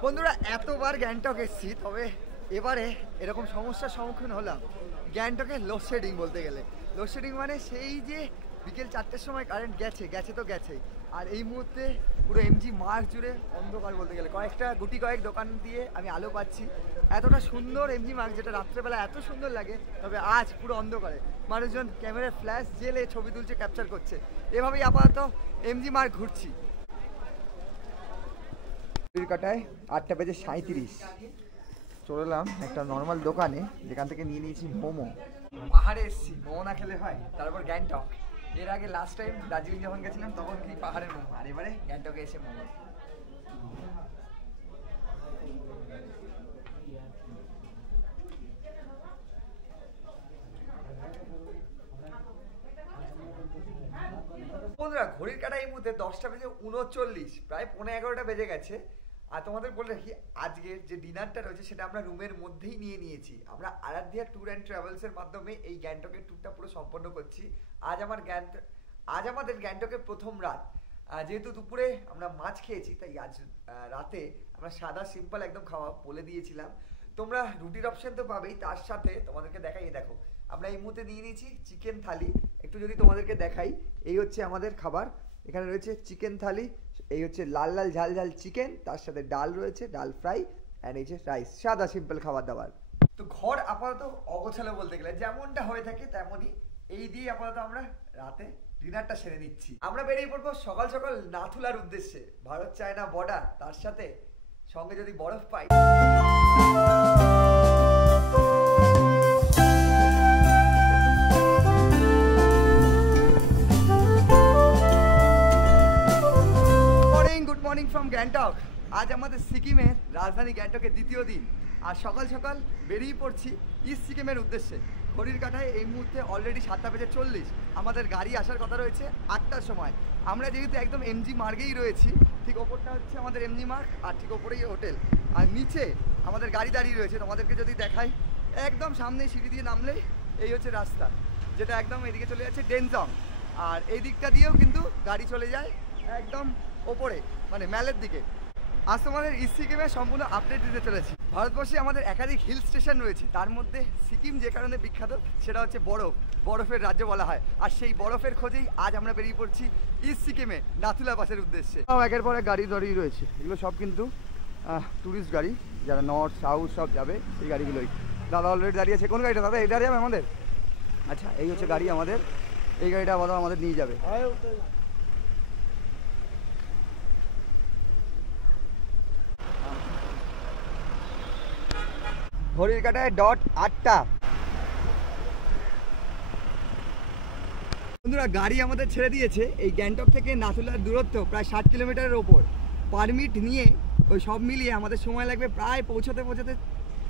বন্ধুরা, এতবার গ্যাংটক এসেছি, তবে এবারে এরকম সমস্যার সম্মুখীন হলাম গ্যাংটকে লোডশেডিং বলতে গেলে। লোডশেডিং মানে সেই যে বিকেল 4টের সময় কারেন্ট গেছে তো গেছেই, আর এই মুহূর্তে পুরো এমজি মার্গ জুড়ে অন্ধকার বলতে গেলে। কয়েক দোকান দিয়ে আমি আলো পাচ্ছি। এতটা সুন্দর এমজি মার্গ, যেটা রাত্রেবেলা এত সুন্দর লাগে, তবে আজ পুরো অন্ধকারে। মানুষজন ক্যামেরার ফ্ল্যাশ জেলে ছবি তুলছে, ক্যাপচার করছে। এভাবেই আপাতত এমজি মার্গ ঘুরছি। কাটায় 8:37 চলে এলাম একটা নর্মাল দোকানে, যেখান থেকে নিয়ে নিয়েছি মোমো। পাহাড়ে এসেছি, মোমো না খেলে হয়। তারপর গ্যাংটক। এর আগে লাস্ট টাইম দার্জিলিং যখন গেছিলাম তখন কি পাহাড়ের মোমো, আর এবারে গ্যাংটকে এসে মোমো। বন্ধুরা, ঘড়ির কাঁটা এই মুহূর্তে 10:39, প্রায় 11:15 বেজে গেছে। আর তোমাদের বলে রাখি, আজকের যে ডিনারটা রয়েছে সেটা আমরা রুমের মধ্যেই নিয়ে নিয়েছি। আমরা আরাধ্যা ট্যুর অ্যান্ড ট্রাভেলসের মাধ্যমে এই গ্যাংটকের ট্যুরটা পুরো সম্পন্ন করছি। আজ আমাদের গ্যাংটকের প্রথম রাত। যেহেতু দুপুরে আমরা মাছ খেয়েছি, তাই আজ রাতে আমরা সাদা সিম্পল একদম খাওয়া বলে দিয়েছিলাম। তোমরা রুটির অপশন তো পাবেই, তার সাথে তোমাদেরকে দেখাই, দেখো আমরা এই মুহূর্তে নিয়ে নিয়েছি চিকেন থালি। একটু যদি তোমাদেরকে দেখাই, এই হচ্ছে আমাদের খাবার। এখানে রয়েছে চিকেন থালি, এই হচ্ছে লাল লাল ঝাল ঝাল চিকেন, তার সাথে ডাল রয়েছে, ডাল ফ্রাই, অ্যান্ড এই যে রাইস। সাদা সিম্পল খাবার দাবার। তো ঘর আপাতত অগোছালো বলতে গেলে, যেমনটা হয়ে থাকে তেমনই। এই দিয়ে আপাতত আমরা রাতে ডিনারটা সেরে নিচ্ছি। আমরা বেরিয়ে পড়বো সকাল সকাল নাথুলার উদ্দেশ্যে। ভারত চায়না বর্ডার, তার সাথে সঙ্গে যদি বরফ পাই। Good morning from Gangtok. আজ আমাদের সিকিমের রাজধানী গ্যাংটকের দ্বিতীয় দিন, আর সকাল সকাল বেরিয়ে পড়ছি ইস্ট সিকিমের উদ্দেশ্যে। ঘড়ির কাঁটায় এই মুহূর্তে অলরেডি 7:40। আমাদের গাড়ি আসার কথা রয়েছে 8টার সময়। আমরা যেহেতু একদম এমজি মার্গেই রয়েছি, ঠিক ওপরটা হচ্ছে আমাদের এমজি মার্গ, আর ঠিক ওপরেই হোটেল, আর নিচে আমাদের গাড়ি দাঁড়িয়ে রয়েছে। তোমাদেরকে যদি দেখাই, একদম সামনে সিঁড়ি দিয়ে নামলেই এই হচ্ছে রাস্তা, যেটা একদম এদিকে চলে যাচ্ছে ডেনজং। আর এই দিকটা দিয়েও কিন্তু গাড়ি চলে যায় একদম ওপরে, মানে ম্যালের দিকে। আজ তোমাদের ইস্ট সিকিমের সম্পূর্ণ আপডেট দিতে চলেছি। ভারতবর্ষে আমাদের একাধিক হিল স্টেশন রয়েছে, তার মধ্যে সিকিম যে কারণে বিখ্যাত সেটা হচ্ছে বরফের রাজ্য বলা হয়। আর সেই বরফের খোঁজেই আজ আমরা বেরিয়ে পড়ছি ইস্ট সিকিমে নাথুলা পাসের উদ্দেশ্যে। একের পর এক গাড়ি দাঁড়িয়ে রয়েছে, এগুলো সব কিন্তু ট্যুরিস্ট গাড়ি, যারা নর্থ সাউথ সব যাবে সেই গাড়িগুলোই। দাদা অলরেডি দাঁড়িয়ে আছে। কোন গাড়িটা দাদা? এটা যাবে আমাদের? আচ্ছা, এই হচ্ছে গাড়ি আমাদের। এই গাড়িটা আবার আমাদের নিয়ে যাবে। ঘড়ির কাঁটায় 8টা। বন্ধুরা, গাড়ি আমাদের ছেড়ে দিয়েছে। এই গ্যাংটক থেকে নাথুলার দূরত্ব প্রায় 60 কিলোমিটারের ওপর। পারমিট নিয়ে ওই সব মিলিয়ে আমাদের সময় লাগবে প্রায় পৌঁছাতে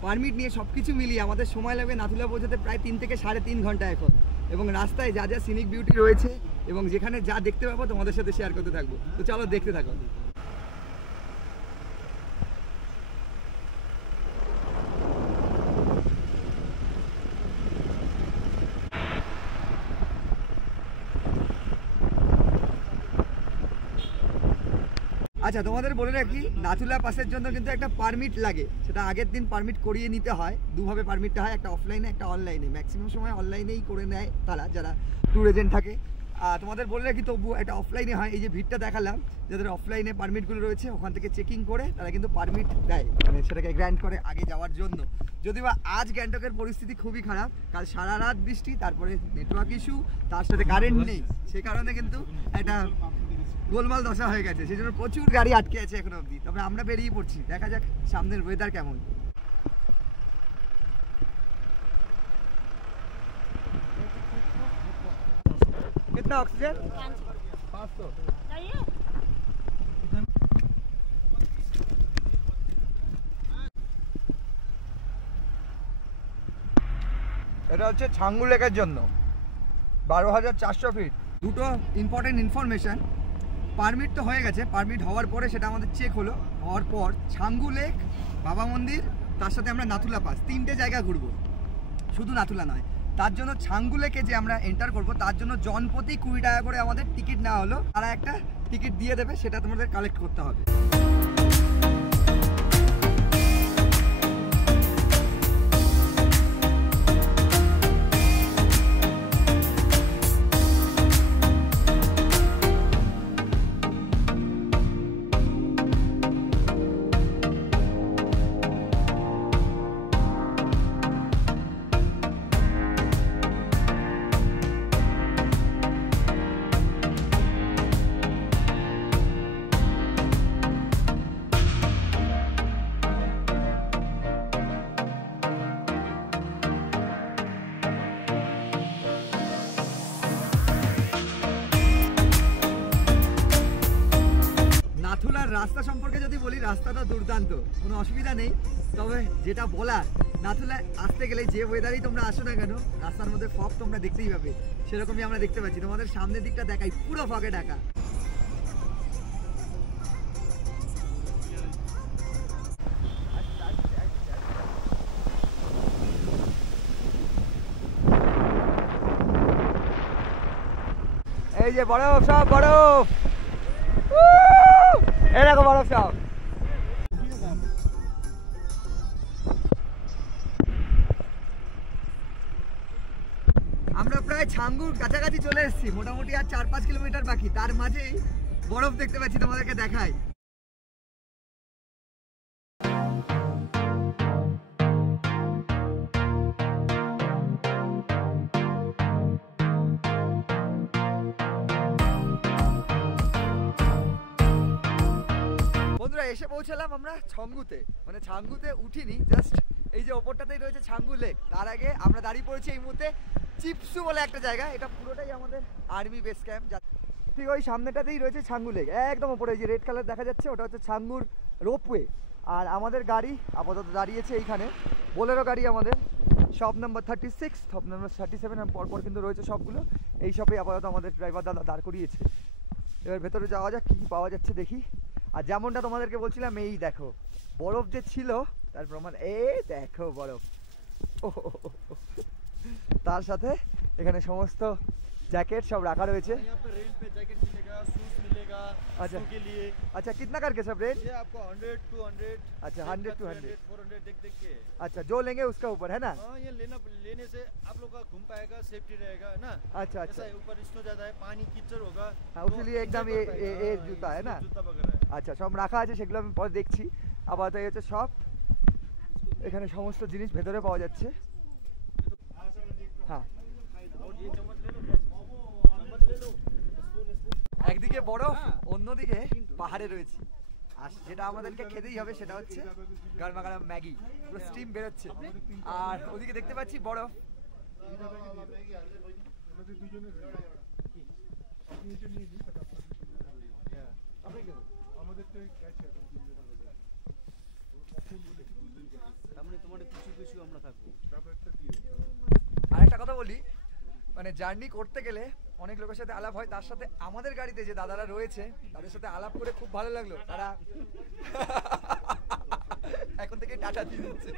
পারমিট নিয়ে সব কিছু মিলিয়ে আমাদের সময় লাগবে নাথুলা পৌঁছাতে প্রায় 3 থেকে 3.5 ঘন্টা এখন। এবং রাস্তায় যা যা সিনিক বিউটি রয়েছে এবং যেখানে যা দেখতে পাবো তোমাদের সাথে শেয়ার করতে থাকবো। তো চলো দেখতে থাকো। আচ্ছা, তোমাদের বলে রাখি, নাথুলা পাসের জন্য কিন্তু একটা পারমিট লাগে। সেটা আগের দিন পারমিট করিয়ে নিতে হয়। দুভাবে পারমিটটা হয়, একটা অফলাইনে একটা অনলাইনে। ম্যাক্সিমাম সময় অনলাইনেই করে নেয় তারা, যারা ট্যুর এজেন্ট থাকে। তোমাদের বলে রাখি, তবু একটা অফলাইনে হয়। এই যে ভিড়টা দেখালাম, যাদের অফলাইনে পারমিটগুলো রয়েছে ওখান থেকে চেকিং করে তারা কিন্তু পারমিট দেয়, মানে সেটাকে গ্র্যান্ট করে আগে যাওয়ার জন্য। যদিও বা আজ গ্যাংটকের পরিস্থিতি খুবই খারাপ, কাল সারা রাত বৃষ্টি, তারপরে নেটওয়ার্ক ইস্যু, তার সাথে কারেন্ট নেই। সে কারণে কিন্তু একটা গোলমাল দশা হয়ে গেছে, সেই জন্য প্রচুর গাড়ি আটকে আছে এখন অবধি। তবে আমরা বেরিয়ে পড়ছি, দেখা যাক সামনের ওয়েদার কেমন। कितना ऑक्सीजन? 500 चाहिए। এটা হচ্ছে ছাঙ্গু লেকের জন্য 12,400 ফিট। দুটো ইম্পর্টেন্ট ইনফরমেশন। পারমিট তো হয়ে গেছে, পারমিট হওয়ার পরে সেটা আমাদের চেক হওয়ার পর ছাঙ্গু লেক, বাবা মন্দির, তার সাথে আমরা নাথুলা পাস, 3টে জায়গা ঘুরবো, শুধু নাথুলা নয়। তার জন্য ছাঙ্গু লেকে যে আমরা এন্টার করব, তার জন্য জনপ্রতি 20 টাকা করে আমাদের টিকিট নেওয়া হলো। তারা একটা টিকিট দিয়ে দেবে, সেটা তোমাদের কালেক্ট করতে হবে। রাস্তা সম্পর্কে যদি বলি, রাস্তাটা দুর্দান্ত, কোনো অসুবিধা নেই। তবে যেটা বলার, নাথুলায় আসতে গেলে যে ওয়েদারেই তোমরা আসো না কেন, রাস্তার মধ্যে ফগ তোমরা দেখতেই পাবে। সেরকমই আমরা দেখতে পাচ্ছি। তোমাদের সামনের দিকটা দেখাই, পুরো ফগে ঢাকা। এই যে বরফ, সব বরফ, এই দেখো বরফ সব। আমরা প্রায় ছাঙ্গুর কাছাকাছি চলে এসেছি, মোটামুটি আর 4-5 কিলোমিটার বাকি। তার মাঝেই বরফ দেখতে পাচ্ছি, তোমাদেরকে দেখাই। বন্ধুরা এসে পৌঁছালাম আমরা ছাঙ্গুতে, মানে ছাঙ্গুতে উঠিনি, জাস্ট এই যে ওপরটাতেই রয়েছে ছাঙ্গু লেক। তার আগে আমরা দাঁড়িয়ে পড়েছি এই মুহূর্তে চিপসু বলে একটা জায়গা। এটা পুরোটাই আমাদের আর্মি বেস ক্যাম্প। ঠিক ওই সামনেটাতেই রয়েছে ছাঙ্গু লেক, একদম ওপরে যে রেড কালার দেখা যাচ্ছে ওটা হচ্ছে ছাঙ্গুর রোপওয়ে। আর আমাদের গাড়ি আপাতত দাঁড়িয়েছে এইখানে, বোলেরো গাড়ি আমাদের, শপ নাম্বার 36, শপ নাম্বার 37, পরপর কিন্তু রয়েছে সবগুলো। এই শপে আপাতত আমাদের ড্রাইভার দাদা দাঁড় করিয়েছে। এবার ভেতরে যাওয়া যাক, কী পাওয়া যাচ্ছে দেখি। আর যেমনটা তোমাদেরকে বলছিলাম, এই দেখো বরফ যে ছিল তার প্রমাণ, এই দেখো বরফ। তার সাথে এখানে সমস্ত জ্যাকেট सब रखा रहे। यहाँ पे रेंट पे जैकेट मिलेगा, शूज मिलेगा। अच्छा। शू के लिए अच्छा कितना करके सब रेंज? ये आपको 100, 200, अच्छा 100 to 100, 400 देख के। अच्छा जो लेंगे उसका ऊपर है ना? हाँ ये लेने से आप लोग का घूम पाएगा, सेफ्टी रहेगा, है ना? अच्छा अच्छा, ऐसा है, ऊपर स्नो ज्यादा है, पानी कीचड़ होगा। हाँ उसलिए एकदम ये जूता है ना? जूता वगैरह है। আচ্ছা সব রাখা আছে, সেগুলো আমি পরে দেখছি। আপাতত এই হচ্ছে সব, এখানে সমস্ত জিনিস ভেতরে পাওয়া যাচ্ছে। হ্যাঁ একদিকে বরফ, অন্যদিকে পাহাড়ে রয়েছে। আর যেটা আমাদেরকে খেতেই হবে সেটা হচ্ছে গরমা গরম ম্যাগি, পুরো স্টিম বেরোচ্ছে। আর ওদিকে দেখতে পাচ্ছি বরফ। আর একটা কথা বলি, মানে জার্নি করতে গেলে অনেক লোকের সাথে আলাপ হয়, তার সাথে আমাদের গাড়িতে যে দাদারা রয়েছে তাদের সাথে আলাপ করে খুব ভালো লাগলো। তারা এখন থেকে টাটা দিয়ে দিচ্ছে,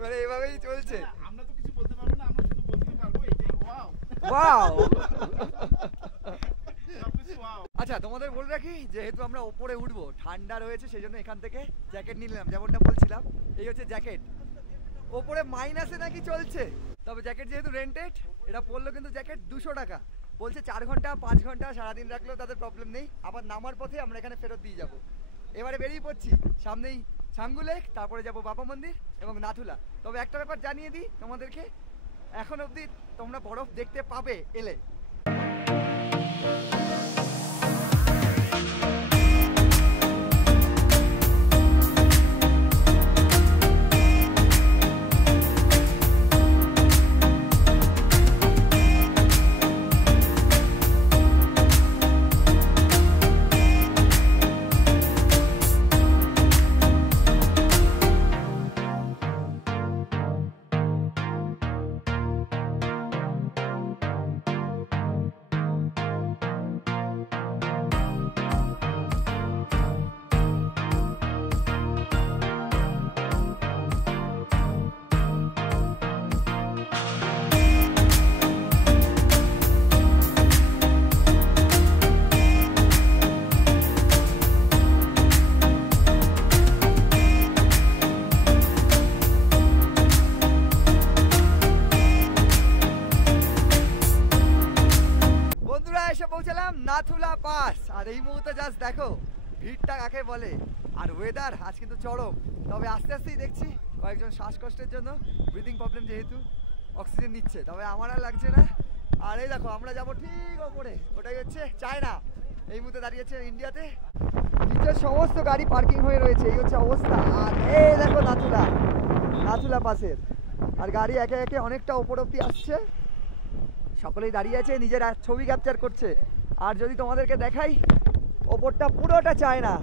মানে এভাবেই চলছে। আমরা তো কিছু বলতে পারবো না, আমরা শুধু বলতে পারবো এটাই ওয়াও ওয়াও। সবকিছু ওয়াও। আচ্ছা তোমাদের বলে রাখি, যেহেতু আমরা ওপরে উঠবো, ঠান্ডা রয়েছে, সেই জন্য এখান থেকে জ্যাকেট নিয়ে নিলাম। যেমনটা বলছিলাম, এই হচ্ছে জ্যাকেট। ওপরে মাইনাসে নাকি চলছে, তবে জ্যাকেট যেহেতু রেন্টেড, এটা পড়লো কিন্তু জ্যাকেট 200 টাকা। বলছে 4 ঘন্টা 5 ঘন্টা সারাদিন রাখলেও তাদের প্রবলেম নেই। আবার নামার পথে আমরা এখানে ফেরত দিয়ে যাব। এবারে বেরিয়ে পড়ছি, সামনেই ছাঙ্গু লেক, তারপরে যাব বাবা মন্দির এবং নাথুলা। তবে একটা ব্যাপার জানিয়ে দিই তোমাদেরকে, এখন অবধি তোমরা বরফ দেখতে পাবে এলে। এসে পৌঁছালাম নাথুলা পাস। আর এই মুহূর্তে জাস্ট দেখো ভিড়টা কাকে বলে, আর ওয়েদার আজ কিন্তু চরম। তবে আস্তে আস্তেই দেখছি কয়েকজন শ্বাসকষ্টের জন্য, ব্রিদিং প্রবলেম যেহেতু, অক্সিজেন নিচ্ছে, তবে আমার আর লাগছে না। আর এই দেখো আমরা যাবো ঠিক ওপরে, ওটাই হচ্ছে চায়না। এই মুহূর্তে দাঁড়িয়েছে ইন্ডিয়াতে, নিচের সমস্ত গাড়ি পার্কিং হয়ে রয়েছে, এই হচ্ছে অবস্থা। আর এই দেখো নাথুলা, নাথুলা পাসের, আর গাড়ি একে একে অনেকটা ওপর অব্দি আসছে। সকলেই দাঁড়িয়ে আছে, নিজের ছবি ক্যাপচার করছে। আর যদি তোমাদেরকে দেখাই, ওপরটা পুরোটা চায়না।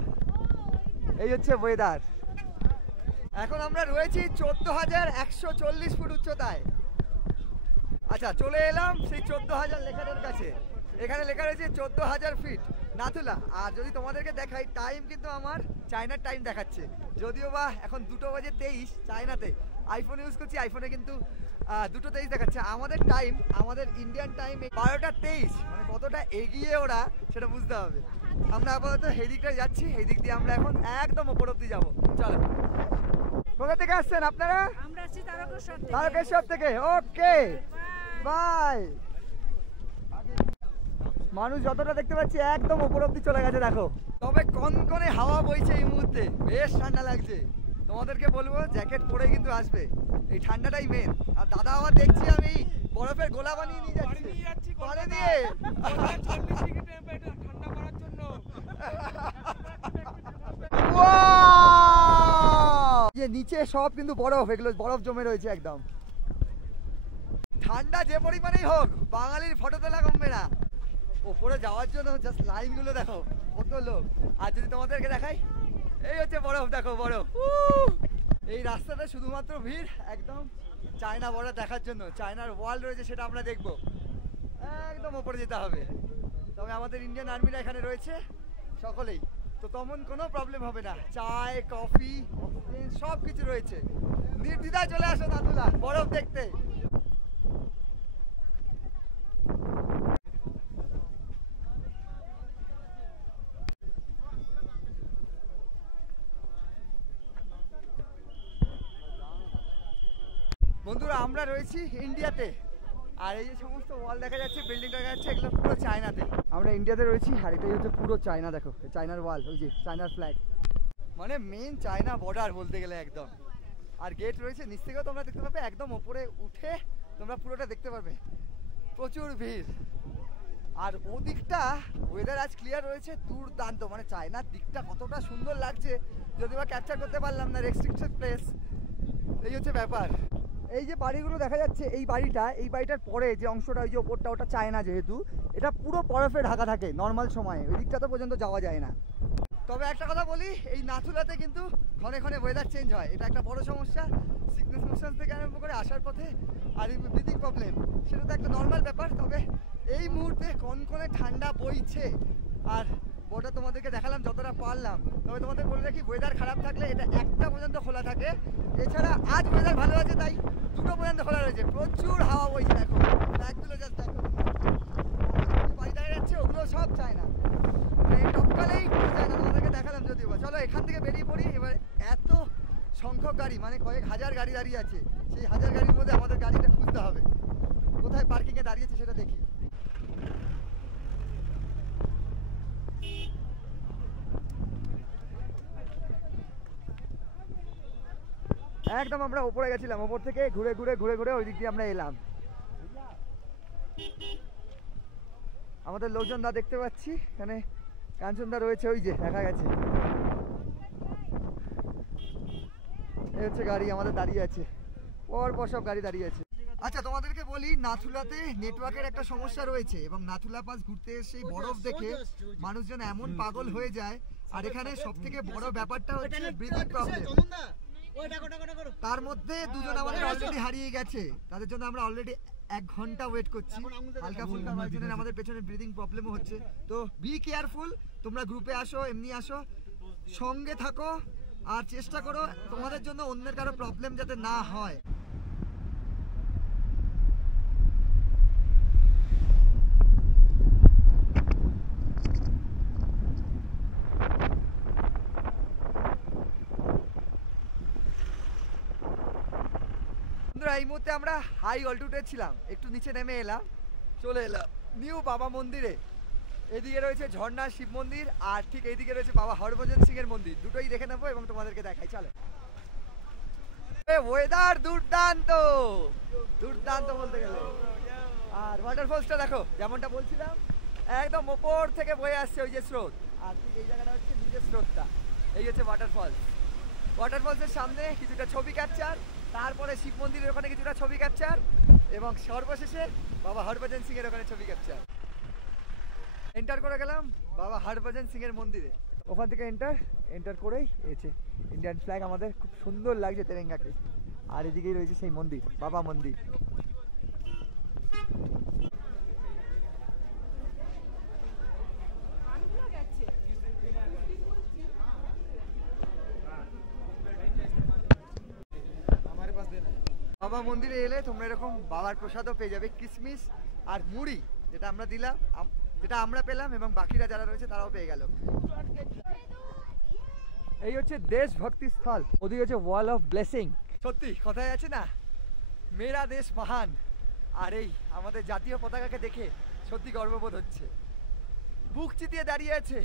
এই হচ্ছে ওয়েদার। এখন আমরা রয়েছি 14,140 ফুট উচ্চতায়। আচ্ছা, চলে এলাম সেই 14,000 লেখাটার কাছে। এখানে লেখা রয়েছে 14,000 ফিট নাথুলা। আর যদি তোমাদেরকে দেখাই, টাইম কিন্তু আমার চায়নার টাইম দেখাচ্ছে, যদিও বা এখন 2:23 চায়নাতে। আইফোন ইউজ করছি, আইফোনে কিন্তু 2:23 দেখাচ্ছে। আমাদের টাইম, আমাদের ইন্ডিয়ান টাইম 12:23। মানে কতটা এগিয়ে ওরা সেটা বুঝতে হবে। আমরা আপাতত এই দিকটা যাচ্ছি, এই দিক দিয়ে আমরা এখন একদম ওপর অব্দি যাবো। চলো। কোথা থেকে আসছেন আপনারা? আমরা আসছি তারকেশ্বর থেকে। তারকেশ্বর থেকে। ওকে, বাই। মানুষ যতটা দেখতে পাচ্ছি একদম ওপর অব্দি চলে গেছে দেখো। তবে কনকনে হাওয়া বইছে এই মুহূর্তে, বেশ ঠান্ডা লাগছে। তোমাদেরকে বলবো জ্যাকেট পরে কিন্তু আসবে, এই ঠান্ডাটাই মেন। আর দাদা আমার দেখছি আমি বরফের গোলা বানিয়ে নিয়ে যাচ্ছি পরে দিয়ে। যে নিচে সব কিন্তু বরফ, এগুলো বরফ জমে রয়েছে একদম। ঠান্ডা যে পরিমাণেই হোক, বাঙালির ফটো তোলা কমবে না। ওপরে যাওয়ার জন্য জাস্ট লাইনগুলো দেখো, কত লোক। আর যদি তোমাদেরকে দেখাই, এই হচ্ছে বরফ, দেখো বরফ। এই রাস্তাটা শুধুমাত্র ভিড় একদম চায়না বর্ডার দেখার জন্য। চায়নার ওয়াল রয়েছে, সেটা আমরা দেখবো। একদম ওপরে যেতে হবে। তবে আমাদের ইন্ডিয়ান আর্মিরা এখানে রয়েছে সকলেই, তো তেমন কোনো প্রবলেম হবে না। চায়, কফি, অক্সিজেন সব কিছু রয়েছে। নির্দ্বিধায় চলে আসো নাথুলা বরফ দেখতে। বন্ধুরা, আমরা রয়েছি ইন্ডিয়াতে। আর এই যে সমস্ত ওয়াল দেখা যাচ্ছে, বিল্ডিং দেখা যাচ্ছে, এগুলো পুরো চায়নাতে। আমরা ইন্ডিয়াতে রয়েছি, আর এটাই হচ্ছে পুরো চায়না। দেখো চায়নার ওয়াল, ওই যে চায়নার ফ্ল্যাগ, মানে মেন চায়না বর্ডার বলতে গেলে একদম। আর গেট রয়েছে নিচ থেকেও তোমরা দেখতে পাবে, একদম ওপরে উঠে তোমরা পুরোটা দেখতে পারবে। প্রচুর ভিড়। আর ওদিকটা ওয়েদার আজ ক্লিয়ার রয়েছে, দুর্দান্ত। মানে চায়নার দিকটা কতটা সুন্দর লাগছে, যদি বা ক্যাপচার করতে পারলাম না, রেস্ট্রিক্টেড প্লেস। এই হচ্ছে ব্যাপার। এই যে বাড়িগুলো দেখা যাচ্ছে, এই বাড়িটার পরে যে অংশটা, ওই যে ওপরটা, ওটা চায়না যেহেতু, এটা পুরো বরফে ঢাকা থাকে নর্মাল সময়ে, ওই দিকটা পর্যন্ত যাওয়া যায় না। তবে একটা কথা বলি, এই নাথুলাতে কিন্তু ক্ষণে ক্ষণে ওয়েদার চেঞ্জ হয়, এটা একটা বড় সমস্যা। সিকনেস মোশন থেকে আরম্ভ করে আসার পথে আর ব্রিদিং প্রবলেম, সেটা তো একটা নর্মাল ব্যাপার। তবে এই মুহূর্তে কনকনে ঠান্ডা বইছে। আর ওটা তোমাদেরকে দেখালাম যতটা পারলাম। তবে তোমাদের বলে রাখি, ওয়েদার খারাপ থাকলে এটা 1টা পর্যন্ত খোলা থাকে। এছাড়া আজ ওয়েদার ভালো আছে, তাই 2টো পর্যন্ত খোলা রয়েছে। প্রচুর হাওয়া বইছে, দেখো ব্যাগগুলো জাস্ট দেখো, বাড়ি দেখা যাচ্ছে, ওগুলো সব চায়না। এই টপকালেই পুরো চায়না, তোমাদেরকে দেখালাম যদিও। চলো এখান থেকে বেরিয়ে পড়ি। এবার এত সংখ্যক গাড়ি, মানে কয়েক হাজার গাড়ি দাঁড়িয়ে আছে, সেই হাজার গাড়ির মধ্যে আমাদের গাড়িটা খুঁজতে হবে। কোথায় পার্কিংয়ে দাঁড়িয়েছে সেটা দেখি। একদম আমরা ওপরে গেছিলাম, ওপর থেকে ঘুরে ঘুরে ওই দিক দিয়ে আমরা এলাম। আমাদের লোকজন দা দেখতে পাচ্ছি, এখানে কাঞ্চনদা রয়েছে, ওই যে দেখা গেছে। এই হচ্ছে গাড়ি আমাদের দাঁড়িয়ে আছে, পর সব গাড়ি দাঁড়িয়ে আছে। আচ্ছা, তোমাদেরকে বলি, নাথুলাতে নেটওয়ার্কের একটা সমস্যা রয়েছে, এবং নাথুলা পাস ঘুরতে এসে বরফ দেখে মানুষজন এমন পাগল হয়ে যায়। আর এখানে সব থেকে বড় ব্যাপারটা হচ্ছে ব্রিদিং প্রবলেম। তার মধ্যে দুজন আমাদের অলরেডি হারিয়ে গেছে, তাদের জন্য আমরা অলরেডি 1 ঘন্টা ওয়েট করছি। হালকা ফুলকা কয়েকজনের আমাদের পেছনে ব্রিদিং প্রবলেমও হচ্ছে। তো বি কেয়ারফুল, তোমরা গ্রুপে আসো, এমনি আসো, সঙ্গে থাকো, আর চেষ্টা করো তোমাদের জন্য অন্যের কারো প্রবলেম যাতে না হয়। এই মুহূর্তে আমরা হাই অল্টিটিউডে ছিলাম, একটু নিচে নেমে এলাম, চলে এলাম নিউ বাবা মন্দিরে। এদিকে রয়েছে ঝর্ণা শিব মন্দির, আর ঠিক এইদিকে রয়েছে বাবা হরভজন সিং এর মন্দির। দুটোই দেখে নেবো এবং তোমাদেরকে দেখাই। চলো। ওয়েদার দুর্দান্ত, দুর্দান্ত বলতে গেলে। আর ওয়াটারফলসটা দেখো, যেমনটা বলছিলাম, একদম ওপর থেকে বয়ে আসছে ওই যে স্রোত। আর ঠিক এই জায়গাটা হচ্ছে নিচের স্রোতটা। এই হচ্ছে ওয়াটারফলস। ওয়াটারফলসের সামনে কিছুটা ছবি ক্যাপচার, তারপরে শিব মন্দিরের ওখানে কিছুটা ছবি ক্যাপচার, এবং সর্বশেষে বাবা হরভজন সিং এর ওখানে ছবি ক্যাপচার। এন্টার করে গেলাম বাবা হরভজন সিং এর মন্দিরে। ওখান থেকে এন্টার করেই এসে ইন্ডিয়ান ফ্ল্যাগ আমাদের খুব সুন্দর লাগছে তেরেঙ্গাকে। আর এদিকেই রয়েছে সেই মন্দির, বাবা মন্দির। বাবা মন্দিরে এলে তোমরা এরকম বাবার প্রসাদও পেয়ে যাবে, কিশমিশ আর মুড়ি, যেটা আমরা দিলাম, যেটা আমরা পেলাম এবং বাকিরা যারা রয়েছে তারাও পেয়ে গেল। এই হচ্ছে দেশভক্তি স্থল, ওদিকে হচ্ছে ওয়াল অফ ব্লেসিং। সত্যি কথায় আছে না, মেরা দেশ মহান। আর এই আমাদের জাতীয় পতাকাকে দেখে সত্যি গর্ববোধ হচ্ছে। বুক চিতিয়ে দাঁড়িয়ে আছে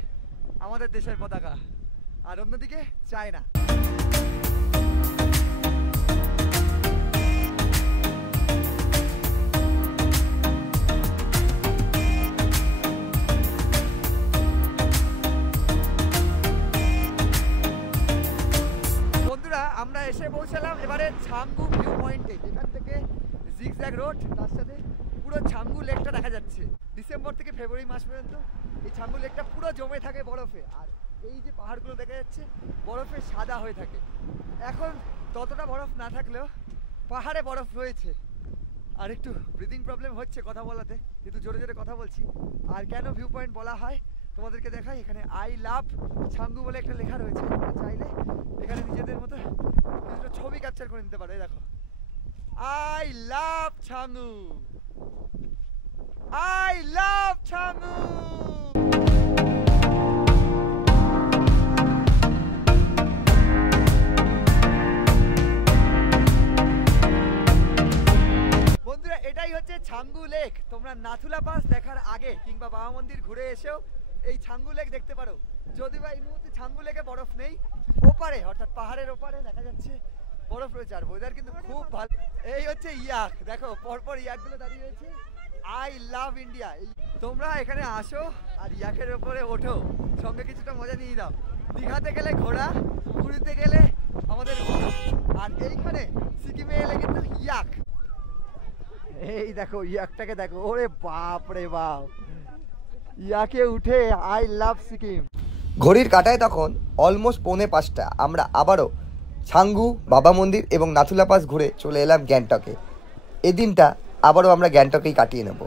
আমাদের দেশের পতাকা, আর অন্যদিকে চায়না। আমরা এসে পৌঁছালাম এবারে ছাঙ্গু ভিউ পয়েন্টে, যেখান থেকে জিগজ্যাগ রোড, তার সাথে পুরো ছাঙ্গু লেকটা দেখা যাচ্ছে। ডিসেম্বর থেকে ফেব্রুয়ারি মাস পর্যন্ত এই ছাঙ্গু লেকটা পুরো জমে থাকে বরফে, আর এই যে পাহাড়গুলো দেখা যাচ্ছে বরফে সাদা হয়ে থাকে। এখন ততটা বরফ না থাকলেও পাহাড়ে বরফ রয়েছে। আর একটু ব্রিদিং প্রবলেম হচ্ছে কথা বলাতে, কিন্তু জোরে জোরে কথা বলছি। আর কেন ভিউ পয়েন্ট বলা হয় তোমাদেরকে দেখাই। এখানে আই লাভ ছাঙ্গু বলে একটা লেখা রয়েছে, চাইলে এখানে নিজেদের মতো কিছুটা ছবি ক্যাপচার করে নিতে পারো। দেখো, I love Changu, I love Changu. বন্ধুরা, এটাই হচ্ছে ছাঙ্গু লেক। তোমরা নাথুলা পাস দেখার আগে কিংবা বাবা মন্দির ঘুরে এসেও এই ছাঙ্গু লেক দেখতে পারো। যদি বা এই মুহূর্তে ছাঙ্গু লেকে বরফ নেই, ওপারে অর্থাৎ পাহাড়ের ওপারে দেখা যাচ্ছে বরফ রয়েছে, আর ওয়েদার কিন্তু খুব ভালো। এই হচ্ছে ইয়াক, দেখো পরপর ইয়াকগুলো দাঁড়িয়ে রয়েছে। I love India. তোমরা এখানে আসো আর ইয়াকের ওপরে ওঠো, সঙ্গে কিছুটা মজা নিয়ে দাও। দীঘাতে গেলে ঘোড়া, পুরীতে গেলে আমাদের, আর এইখানে সিকিমে এলে কিন্তু ইয়াক। এই দেখো ইয়াকটাকে দেখো, ওরে বাপ রে বাপ, ইয়াকে উঠে আই লাভ সিকিম। ঘড়ির কাঁটায় তখন অলমোস্ট 4:45। আমরা আবারও ছাঙ্গু, বাবা মন্দির এবং নাথুলা পাস ঘুরে চলে এলাম গ্যাংটকে। এই দিনটা আবারও আমরা গ্যাংটকেই কাটিয়ে নেব।